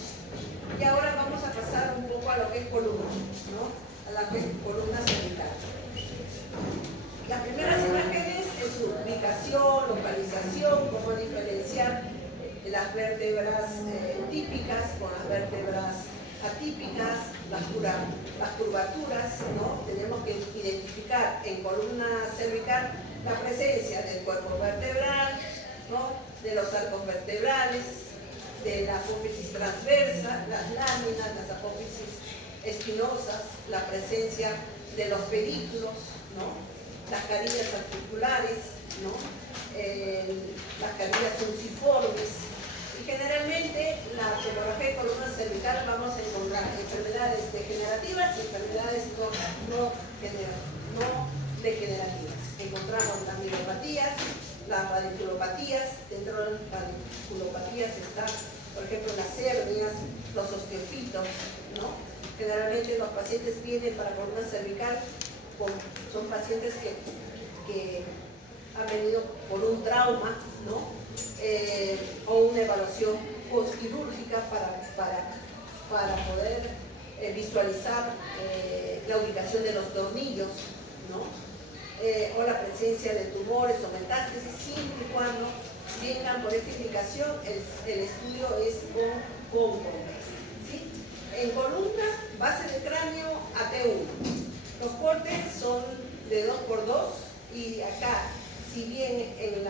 Y ahora vamos a pasar un poco a lo que es columna, ¿no? A la que es columna cervical. Las primeras imágenes es su ubicación, localización, cómo diferenciar las vértebras típicas con las vértebras atípicas, las curvaturas, ¿no? Tenemos que identificar en columna cervical la presencia del cuerpo vertebral, ¿no? De los arcos vertebrales, de la apófisis transversa, las láminas, las apófisis espinosas, la presencia de los pedículos, ¿no? Las carillas articulares, ¿no? Las carillas fusiformes. Y generalmente la tomografía de columna cervical vamos a encontrar enfermedades degenerativas y enfermedades no degenerativas. Encontramos las miopatías, las radiculopatías. Dentro de las radiculopatías están, por ejemplo, las hernias, los osteopitos, ¿no? Generalmente los pacientes vienen para columna cervical, son pacientes que han venido por un trauma, ¿no? O una evaluación postquirúrgica para poder visualizar la ubicación de los tornillos, ¿no? O la presencia de tumores o metástasis, siempre y cuando vengan por esta indicación, el estudio es con ¿sí? En columna, base de cráneo AT1. Los cortes son de 2x2 y acá, si bien en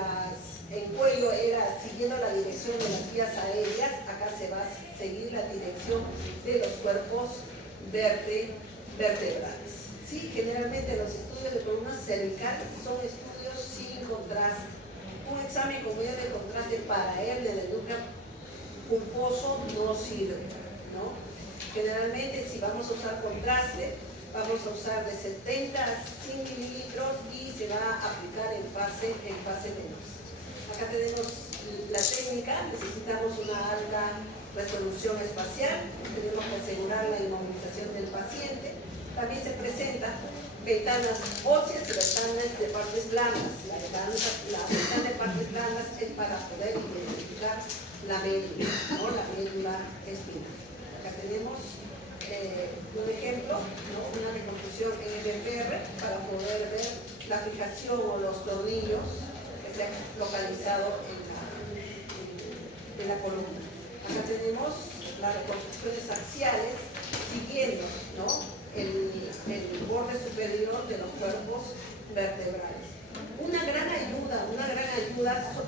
cuello era siguiendo la dirección de las vías aéreas, acá se va a seguir la dirección de los cuerpos vertebrales. ¿Sí? Generalmente los estudios de columna cervical son estudios sin contraste. Un examen con medio de contraste para hernia del núcleo pulposo no sirve, ¿no? Generalmente, si vamos a usar contraste, vamos a usar de 70 a 100 mililitros y se va a aplicar en fase menos. Acá tenemos la técnica, necesitamos una alta resolución espacial, tenemos que asegurar la inmovilización del paciente. También se presentan ventanas óseas y ventanas de partes blandas. La ventana de partes blandas es para poder identificar la médula, ¿no? La médula espinal. Acá tenemos un ejemplo, ¿no? Una reconstrucción en MPR para poder ver la fijación o los tornillos que se han localizado en la columna. Acá tenemos las reconstrucciones axiales siguiendo, ¿no? el borde superior de los cuerpos vertebrales. Una gran ayuda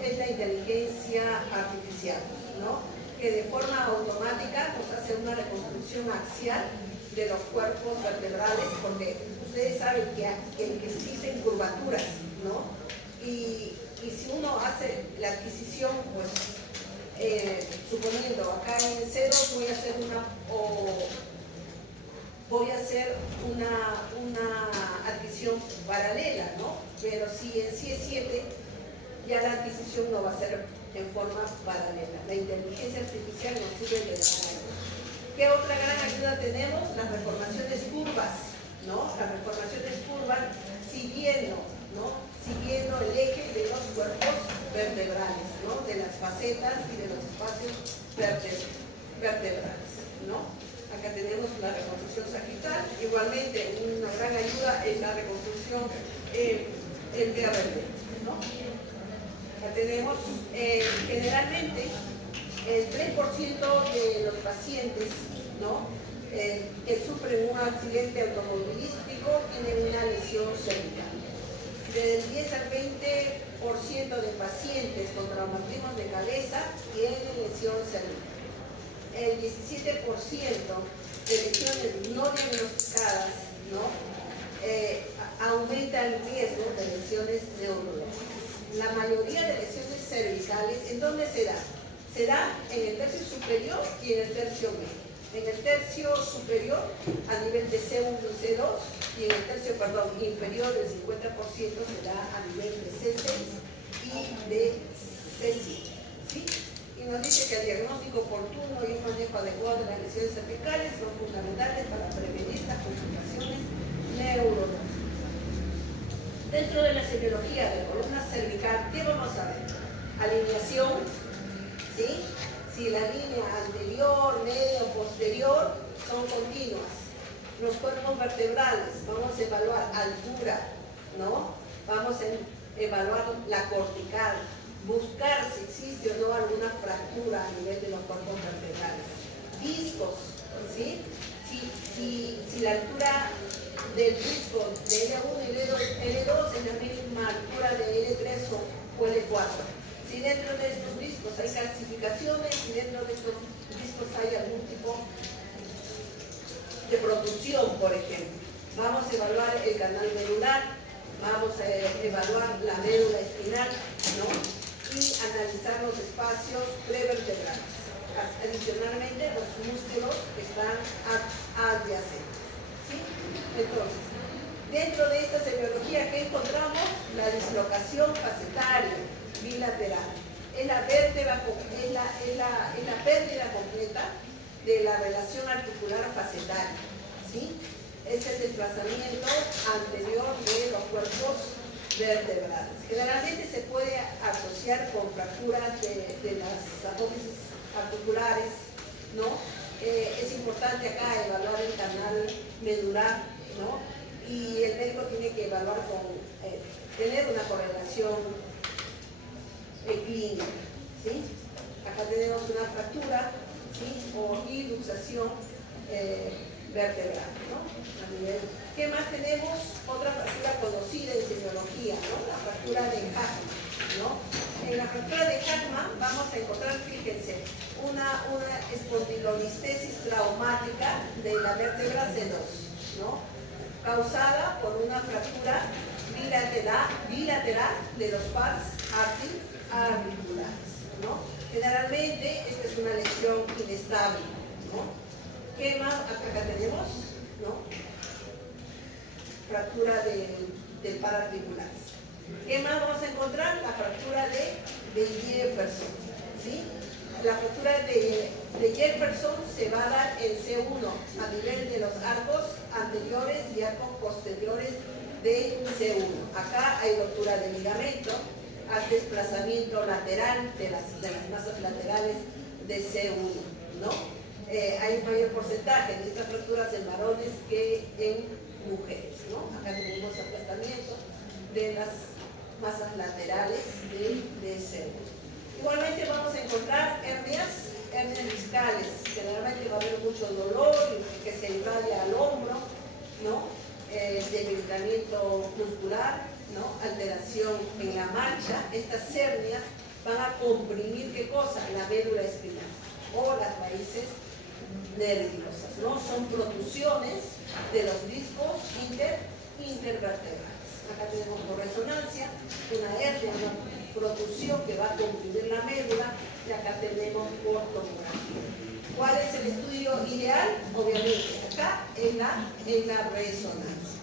es la inteligencia artificial, ¿no? Que de forma automática nos hace una reconstrucción axial de los cuerpos vertebrales, porque ustedes saben que existen curvaturas, ¿no? Y si uno hace la adquisición, pues suponiendo acá en C2 voy a hacer una adquisición paralela, ¿no? Pero si en C7 ya la adquisición no va a ser en forma paralela. La inteligencia artificial nos sirve de gran ayuda. ¿Qué otra gran ayuda tenemos? Las reformaciones curvas, ¿no? Las reformaciones curvas siguiendo, ¿no? Siguiendo el eje de los cuerpos vertebrales, ¿no? De las facetas y de los espacios vertebrales, ¿no? Acá tenemos la reconstrucción sagital. Igualmente, una gran ayuda es la reconstrucción en BRD, ¿no? Acá tenemos, generalmente, el 3% de los pacientes, ¿no? Que sufren un accidente automovilístico tienen una lesión cervical. Del 10 al 20% de pacientes con traumatismos de cabeza tienen lesión cervical. El 17% de lesiones no diagnosticadas, ¿no? Aumenta el riesgo de lesiones neurológicas. La mayoría de lesiones cervicales, ¿en dónde se da? Se da en el tercio superior y en el tercio medio. En el tercio superior, a nivel de C1 y C2, y en el tercio, inferior del 50% será a nivel de C6 y de C7. ¿Sí? Y nos dice que el diagnóstico oportuno y un manejo adecuado de las lesiones cervicales son fundamentales para prevenir las complicaciones neurológicas. Dentro de la semiología de la columna cervical, ¿qué vamos a ver? Alineación, ¿sí? Si la línea anterior, medio, posterior son continuas. Los cuerpos vertebrales, vamos a evaluar altura, ¿no? Vamos a evaluar la cortical, buscar si existe o no alguna fractura a nivel de los cuerpos vertebrales. Discos, ¿sí? Si la altura del disco de L1 y L2 es la misma altura de L3 o L4. Si dentro de estos discos hay calcificaciones, si dentro de estos discos hay algún tipo de protrusión, por ejemplo. Vamos a evaluar el canal medular, vamos a evaluar la médula espinal, ¿no? Y analizar los espacios prevertebrales. Adicionalmente, los músculos que están adyacentes. ¿Sí? Entonces, dentro de esta semiología, ¿qué encontramos? La dislocación facetaria bilateral. Es la vértebra, es la pérdida completa de la relación articular facetaria. ¿Sí? Es el desplazamiento anterior de los cuerpos vertebrales. Generalmente se puede asociar con fracturas de las apófisis articulares, ¿no? Es importante acá evaluar el canal medular, ¿no? Y el médico tiene que evaluar tener una correlación clínica, ¿sí? Acá tenemos una fractura, ¿sí? Y luxación vertebral, ¿no? A nivel. ¿Qué más tenemos? Otra fractura conocida en semiología, ¿no? La fractura de Hackman, ¿no? En la fractura de Hackman vamos a encontrar, fíjense, una espondilolistesis traumática de la vértebra C2, ¿no? Causada por una fractura bilateral de los pars auriculares, ¿no? Generalmente esta es una lesión inestable, ¿no? ¿Qué más? Acá tenemos, ¿no? Fractura del pararticular. ¿Qué más vamos a encontrar? La fractura de Jefferson, ¿sí? La fractura de Jefferson se va a dar en C1 a nivel de los arcos anteriores y arcos posteriores de C1. Acá hay rotura de ligamento, hay desplazamiento lateral de las masas laterales de C1, ¿no? Hay un mayor porcentaje de estas fracturas en varones que en mujeres, ¿no? Acá tenemos aplastamiento de las masas laterales de C1. Igualmente vamos a encontrar hernias discales. Generalmente va a haber mucho dolor que se irradia al hombro, ¿no? Debilitamiento muscular, ¿no? Alteración en la marcha. Estas hernias van a comprimir, ¿qué cosa? La médula espinal o las raíces nerviosas, ¿no? Son protrusiones de los discos intervertebrales. Acá tenemos por resonancia una hernia, una protrusión que va a comprimir la médula, y acá tenemos por tomografía. ¿Cuál es el estudio ideal? Obviamente, acá en la resonancia.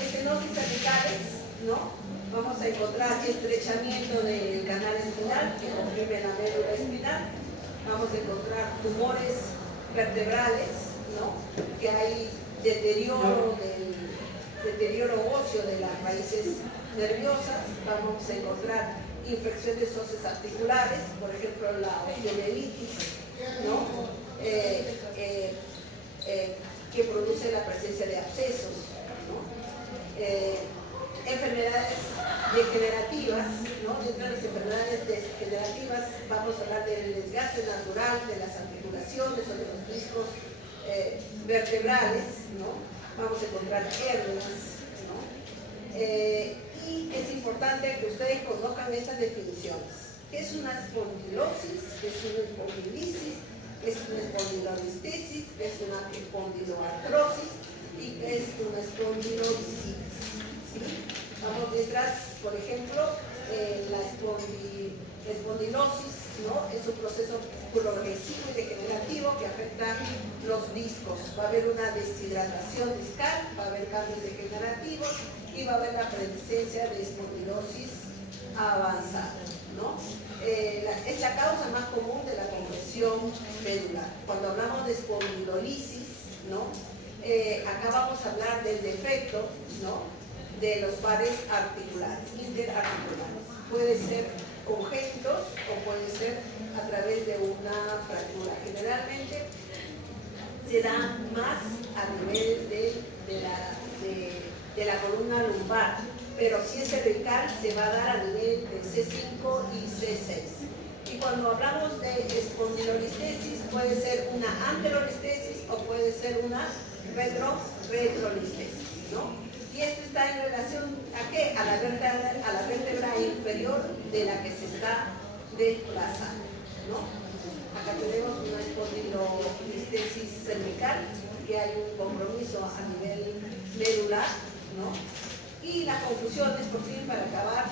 Estenosis cervicales, ¿no? Vamos a encontrar estrechamiento del canal espinal que comprime la médula espinal. Vamos a encontrar tumores vertebrales, ¿no? Que hay deterioro óseo de las raíces nerviosas. Vamos a encontrar infecciones óseas articulares, por ejemplo la osteomielitis, ¿no? Que produce la presencia de abscesos, ¿no? Enfermedades degenerativas, ¿no? Dentro de las enfermedades degenerativas vamos a hablar del desgaste natural de las articulaciones o de los discos vertebrales, ¿no? Vamos a encontrar hernias, ¿no? Y es importante que ustedes conozcan estas definiciones. ¿Qué es una espondilosis? ¿Qué es una espondilisis? ¿Qué es una espondilolistesis? ¿Qué es una espondiloartrosis? ¿Y qué es una espondilolisitis? ¿Sí? Vamos detrás, por ejemplo, la espondilosis, ¿no? Es un proceso progresivo y degenerativo degenerativo que afecta los discos. Va a haber una deshidratación discal, va a haber cambios degenerativos y va a haber la presencia de espondilosis avanzada, ¿no? Es la causa más común de la compresión medular. Cuando hablamos de espondilolisis, ¿no? Acá vamos a hablar del defecto, ¿no? De los pares articulares, interarticulares. Puede ser congénitos o puede ser a través de una fractura. Generalmente se da más a nivel de la columna lumbar, pero si es cervical se va a dar a nivel de C5 y C6. Y cuando hablamos de espondilolistesis puede ser una anterolistesis o puede ser una retrolistesis, ¿no? Y esto está en relación ¿a qué? A la vértebra inferior de la que se está desplazando, ¿no? Acá tenemos una espondilolistesis cervical, que hay un compromiso a nivel medular, ¿no? Y las conclusiones, por fin, para acabar,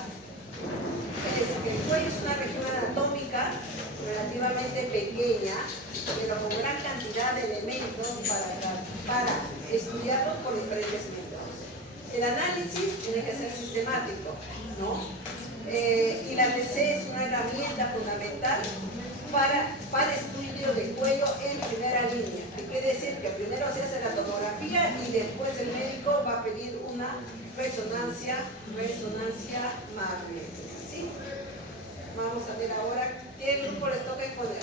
es que el cuello es una región anatómica relativamente pequeña, pero con gran cantidad de elementos para estudiarlos por diferentes métodos. El análisis tiene que ser sistemático, ¿no? Y la TC es una herramienta fundamental para estudio de cuello en primera línea. ¿Qué quiere decir? Que primero se hace la tomografía y después el médico va a pedir una resonancia magnética, ¿sí? Vamos a ver ahora qué grupo les toca exponer.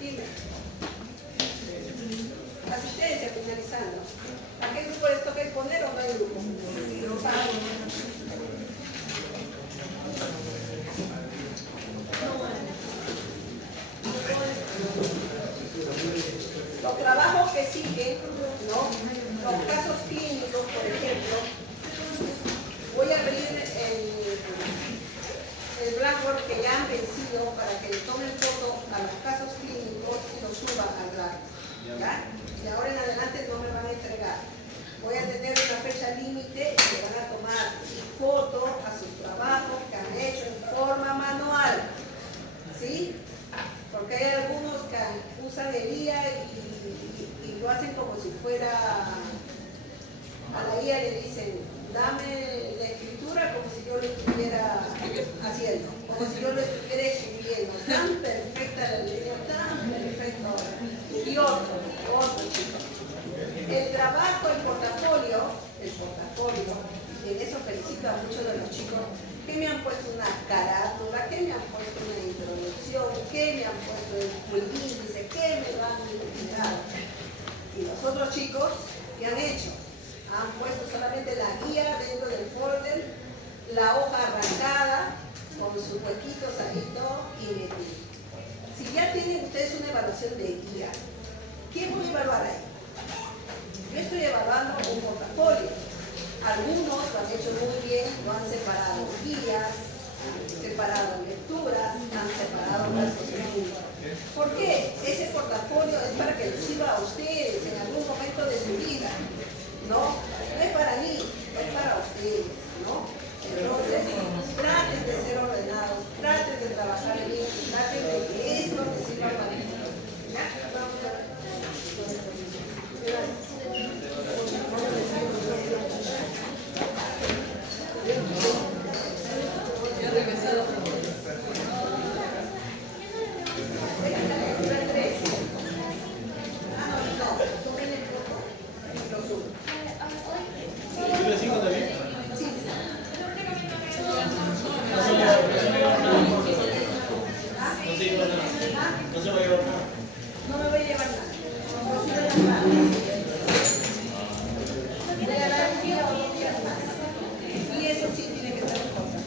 Dime. Asistencia, finalizando. ¿A qué grupo les toca exponer o no hay grupo? Los trabajos que siguen, ¿no? Los casos clínicos, por ejemplo, voy a abrir el Blackboard que ya han vencido para que le tomen foto a los casos clínicos y los suban al Blackboard, ¿ya? De ahora en adelante no me van a entregar. Voy a tener una fecha límite y le van a tomar foto a sus trabajos que han hecho en forma manual, ¿sí? Porque hay algunos que usan el IA y lo hacen como si fuera, a la IA le dicen, dame la escritura como si yo lo estuviera haciendo, como si yo lo estuviera escribiendo, tan perfecta la línea, tan perfecto. Y otro chico. El trabajo, el portafolio, en eso felicito a muchos de los chicos que me han puesto una carátula, que me han puesto una introducción, que me han puesto el índice, que me lo han investigado. Y los otros chicos, ¿qué han hecho? Han puesto solamente la guía dentro del folder, la hoja arrancada, con sus huequitos ahí todo y metido. Si ya tienen ustedes una evaluación de guía, ¿qué voy a evaluar ahí? Yo estoy evaluando un portafolio. Algunos lo han hecho muy bien, lo han separado guías, han separado lecturas, han separado casos clínicos. ¿Por qué? Ese portafolio es para que les sirva a ustedes en algún momento de su vida, ¿no? No es para mí, es para ustedes, ¿no? Entonces, traten de ser ordenados, traten de trabajar bien, traten de que esto les sirva para ustedes. ¿Ya? Vamos a ver. Ya regresado. No me voy a llevar nada. No se voy a llevar nada. Voy a dar un día o 2 días más. Y eso sí tiene que estar en contra.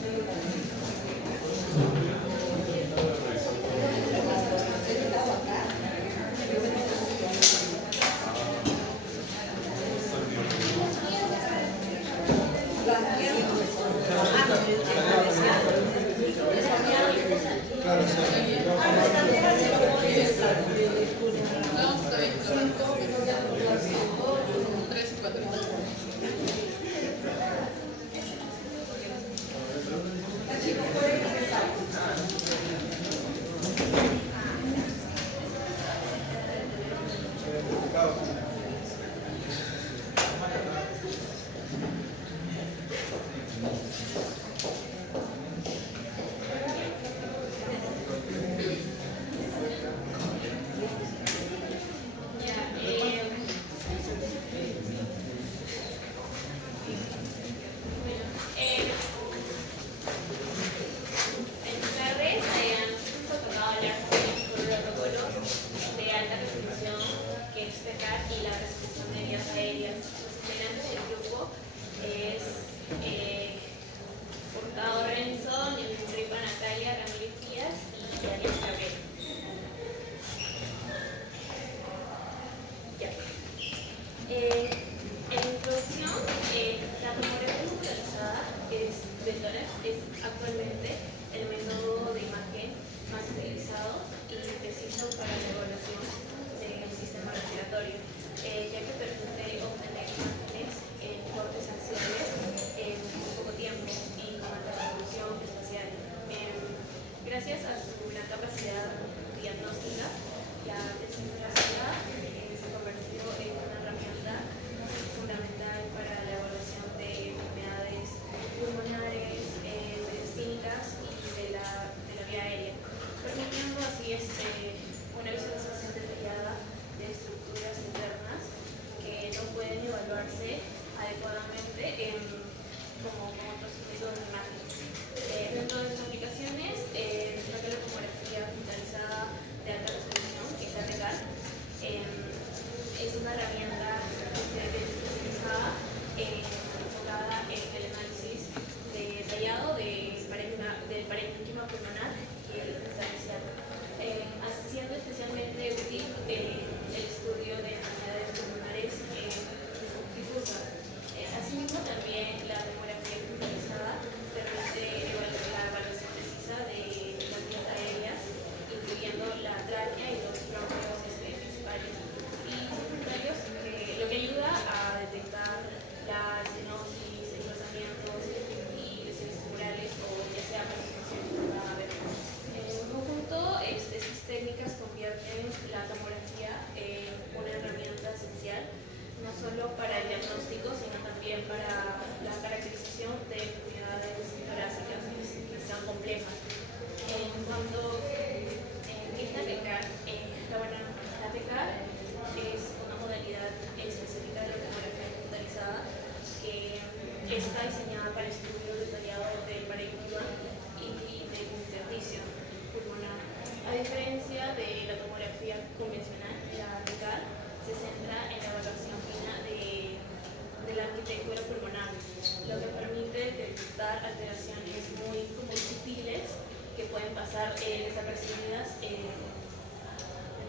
A diferencia de la tomografía convencional, la TECAR se centra en la evaluación fina de la arquitectura pulmonar, lo que permite detectar alteraciones muy sutiles que pueden pasar desapercibidas en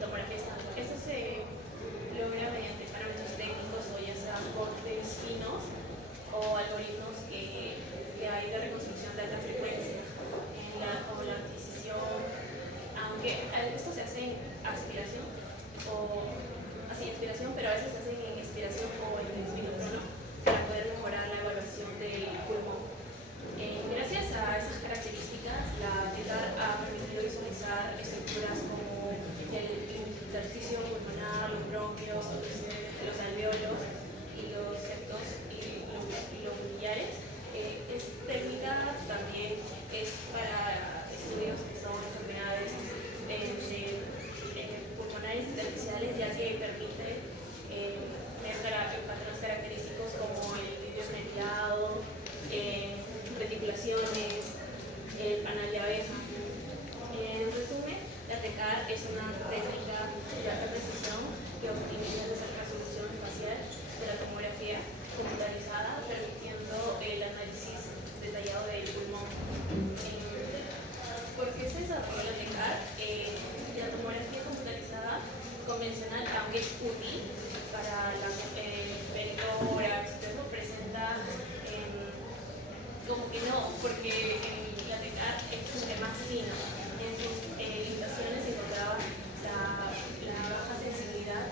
tomografía estándar. Esto se logra mediante parámetros técnicos o ya sea cortes finos o algoritmos que hay de reconstrucción de alta frecuencia o la adquisición, aunque esto se hace en aspiración pero a veces se hace en expiración o en espirocrono para poder mejorar la evaluación del pulmón. Gracias a esas características, la TECAR ha permitido visualizar estructuras como el intersticio pulmonar, los bronquios, los alveolos y los septos y los biliares. Es técnica, también es para estudios que son enfermedades pulmonares intersticiales, ya que permite patrones característicos como el vidrio esmerilado, reticulaciones, el panal de abeja. En resumen, la TECAR es una técnica de alta precisión que optimiza la resolución espacial de la tomografía computarizada, permitiendo el análisis detallado del pulmón. ¿Por qué se desarrolló la TECAR? La tomografía computarizada convencional, aunque es útil para la peritórax, pero presenta como que no, porque la TECAR es como que más fino. En sus limitaciones se encontraba la baja sensibilidad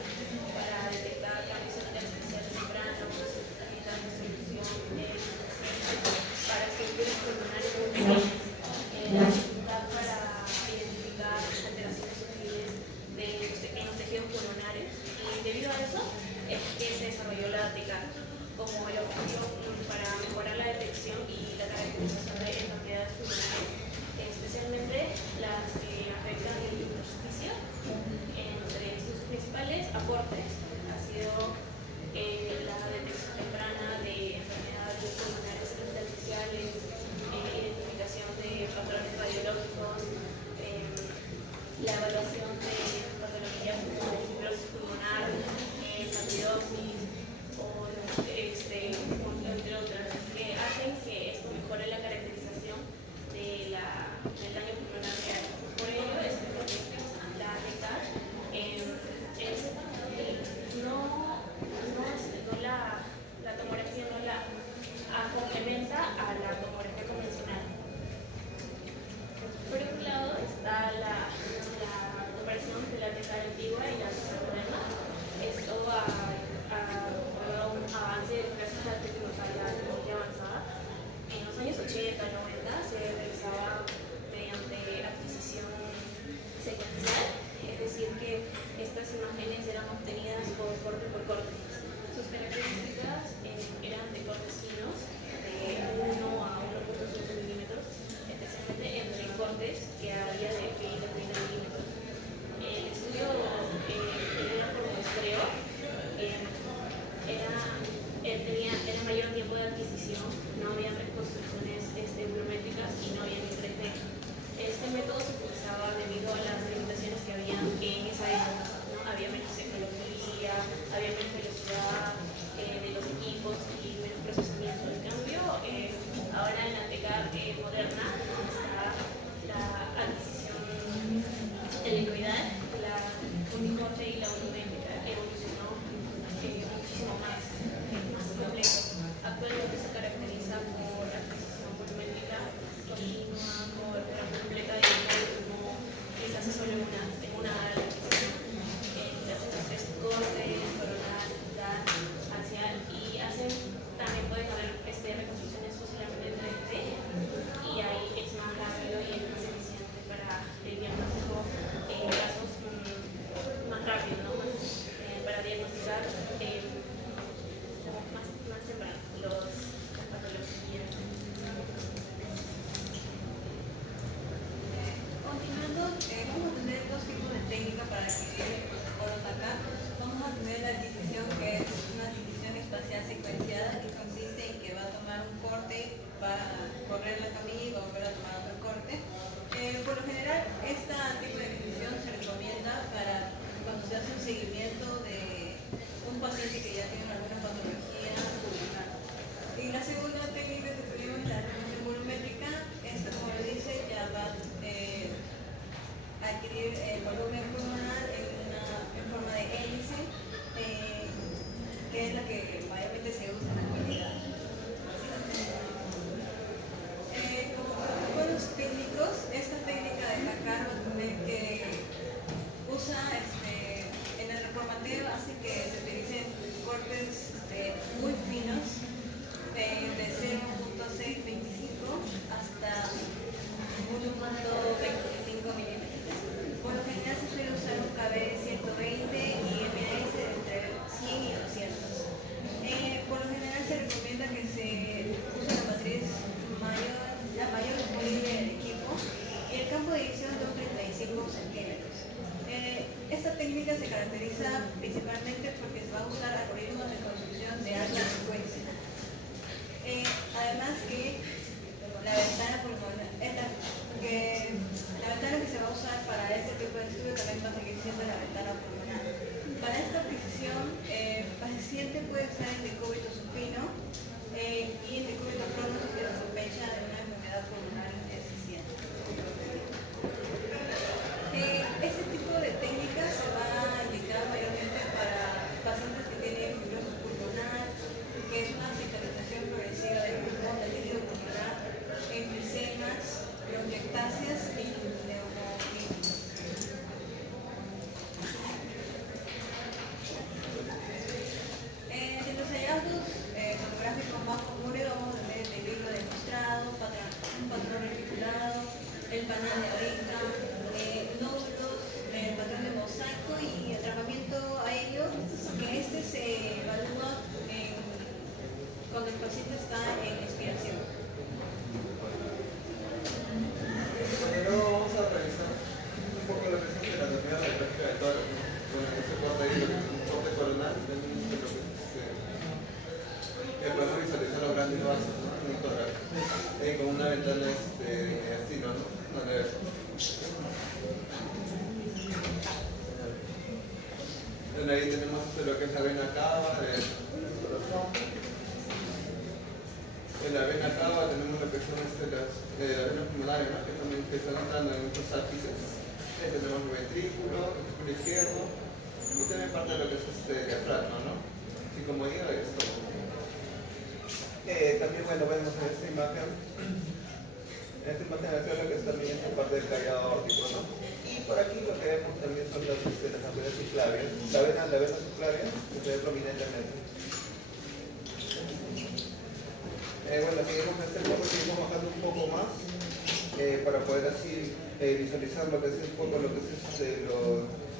dividir el volumen pulmonar en forma de hélice, que es la que mayormente se usa en la actualidad. Como protocolos técnicos, esta técnica de Dakar que usa en el reformateo hace que se utilicen cortes muy finos, de 0.625 hasta 1.25 milímetros. Por lo general se suele usar un KB de 120 y MAS entre 100 y 200. Por lo general se recomienda que se use la matriz la mayor disponible del equipo y el campo de edición de un 35 centímetros. Esta técnica se caracteriza principalmente porque se va a usar algoritmos de construcción de alta frecuencia. Además que la ventana que se va a usar para este tipo de estudio también va a seguir siendo la ventana pulmonar. Para esta precisión, el paciente puede estar en decúbito supino y en decúbito crono si se sospecha de una enfermedad pulmonar insuficiente. Este tipo de técnica se va a indicar mayormente para pacientes que tienen fibrosis pulmonar, que es una cicatrización progresiva del pulmón, del tejido pulmonar, enfisemas, bronquiectasias y neumonitis. En los hallazgos tomográficos más comunes vamos a tener el delito demostrado, un patrón reticulado, el panal de aorta, nódulos, el patrón de mosaico y atrapamiento aéreo, que se evalúa cuando el paciente está en expiración. Bueno, luego vamos a revisar un poco lo que es la anatomía radiográfica del tórax. Bueno, en este corte ahí, lo que es un corte coronal, vemos lo que es que podemos visualizar los grandes vasos, ¿no? En un tórax, con una ventana así, ¿no? Bueno, ahí tenemos lo que es la vena cava del corazón. En la vena cava tenemos lo que son las venas pulmonares, ¿no? que están entrando en estos ápices. Tenemos el ventrículo, el ventrículo izquierdo, y también parte de lo que es diafragma, ¿no? Así como hígado y estómago. También, bueno, vemos en esta imagen, lo que es también esta parte del callado aórtico, ¿no? Y por aquí lo que vemos también son las arterias subclavias. La vena subclavia que se ve prominentemente. Bueno, seguimos en este poco, seguimos bajando un poco más para poder así visualizar lo que es un poco lo que es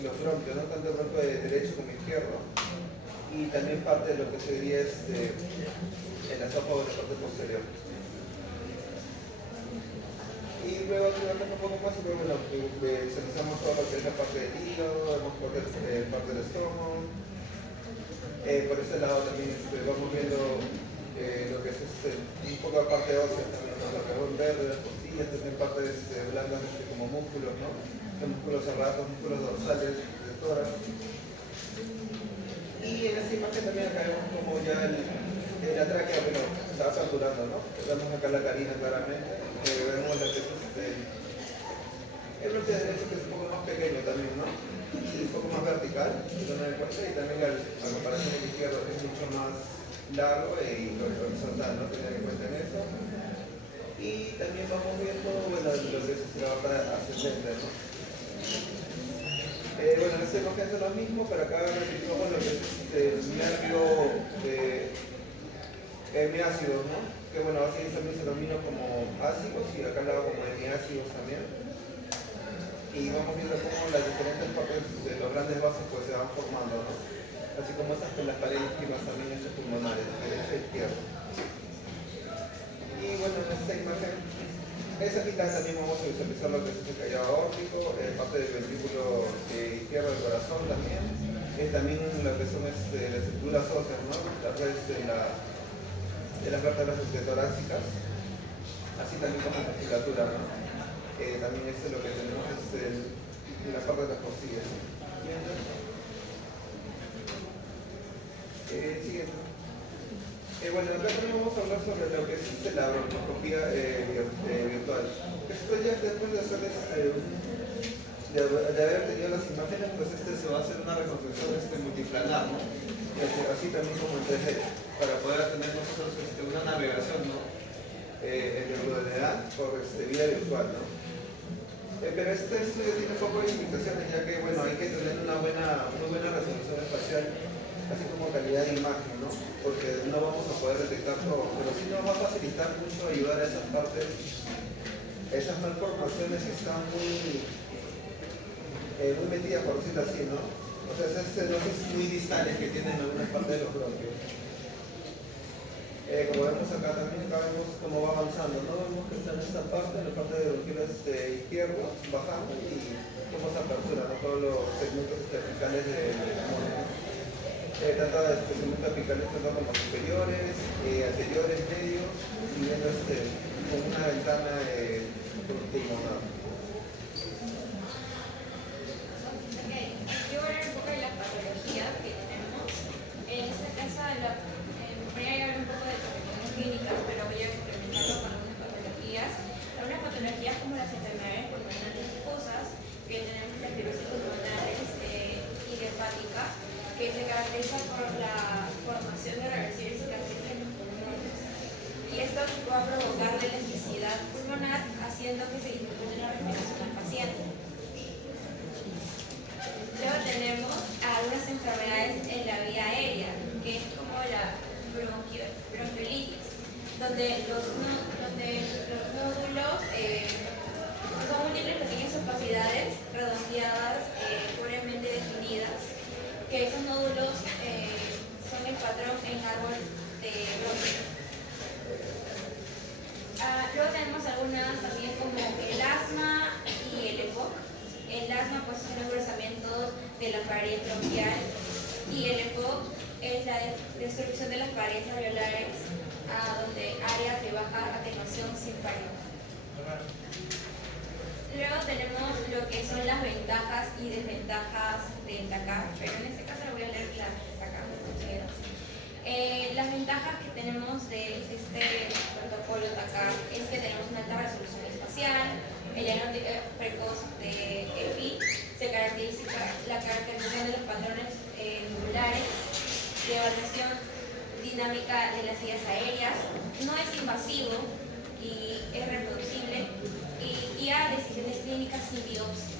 los bronquios, ¿no? Tanto el bronquio derecho como izquierdo, y también parte de lo que sería el esófago de la parte posterior. Y luego trabajando un poco más, y luego visualizamos todo lo que es la parte del hígado, vemos parte del estómago. Por ese lado también vamos viendo lo que es un poco la parte ósea también, ¿no? Lo que es verde, las costillas, también partes blandas como músculos, ¿no? Los músculos cerrados, músculos dorsales del tórax. Y en esta imagen también acá vemos como ya la tráquea, bueno, se va saturando, ¿no? Vemos acá la carina claramente, vemos lo que es el bronquio derecho, que es un poco más pequeño también, ¿no? Y un poco más vertical, y también a comparación del izquierdo es mucho más largo y horizontal, ¿no? Tener en cuenta en eso. Y también vamos viendo, bueno, lo que es la barra ascendente, ¿no? Bueno, en este imagen es lo mismo, pero acá registramos lo que es el nervio hemiácidos, ¿no? Que bueno, así también se denomina como ácidos y acá al lado como hemiácidos también. Y vamos viendo cómo las diferentes partes de los grandes vasos pues se van formando, ¿no? Así como estas con las paredes íntimas también pulmonares, derecha e izquierda. Y bueno, en esta imagen, aquí también vamos a visualizar lo que es el callado aórtico, parte del ventrículo izquierdo del corazón también, también lo que son las estructuras óseas, ¿no? Las redes de las vértebras torácicas, así también como la musculatura, ¿no? También es lo que tenemos en la parte de las costillas. Siguiente. Bueno, acá también vamos a hablar sobre lo que es la bronquioscopía virtual. Esto ya después de hacer de haber tenido las imágenes, pues se va a hacer una reconstrucción multiplanar, ¿no? Y así también como en 3D, para poder tener nosotros una navegación, ¿no? En el realidad por vía virtual, ¿no? Pero este estudio tiene un poco de limitaciones, ya que bueno, hay que tener una buena resolución espacial, así como calidad de imagen, ¿no? Porque no vamos a poder detectar todo, pero sí nos va a facilitar mucho ayudar a esas partes, esas malformaciones que están muy metidas, por decirlo así, ¿no? O sea, esas dosis muy distales que tienen algunas partes de los bronquios. Como vemos acá también, acá vemos cómo va avanzando, ¿no? Vemos que está en esta parte, en la parte de bronquioles izquierdo, bajando y cómo se apertura, ¿no? Todos los segmentos apicales del pulmón, ¿no? Tanto segmentos apicales tanto como superiores, anteriores, medios, y viendo con una ventana pulmonar. Yo voy a hablar un poco de la patología que tenemos. En este caso, voy a hablar un poco de patologías clínicas, pero voy a complementarlo con algunas patologías. Algunas patologías como las enfermedades pulmonares difusas, que tenemos la fibrosis pulmonares idiopática, que se caracteriza por la formación de reversibles cicatrices en los pulmones. Y esto va a provocar la elasticidad pulmonar, haciendo que se dificulte la respiración al paciente. Luego tenemos algunas enfermedades en la vía aérea, que es como la bronquiolitis, donde los nódulos son múltiples pequeñas opacidades redondeadas, pobremente definidas, que esos nódulos son el patrón en árbol de bronquio. Luego tenemos algunas también como el asma y el EPOC. El asma pues es un engrosamiento de la pared bronquial y el EPOC es la destrucción de las paredes alveolares, donde áreas de baja atenuación sin pared. Luego tenemos lo que son las ventajas y desventajas del TACAR, pero en este caso lo voy a leer las acá. Las ventajas que tenemos de este protocolo TACAR es que tenemos una alta resolución espacial, el diagnóstico precoz de EPI, se caracteriza la caracterización de los patrones nodulares, de evaluación dinámica de las vías aéreas, no es invasivo y es reproducible y guía decisiones clínicas sin biopsia.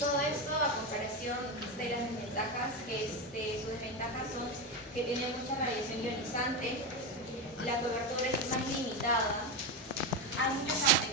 Todo esto a comparación de las desventajas, que sus desventajas son que tiene mucha radiación ionizante, la cobertura es más limitada, hay muchos artefactos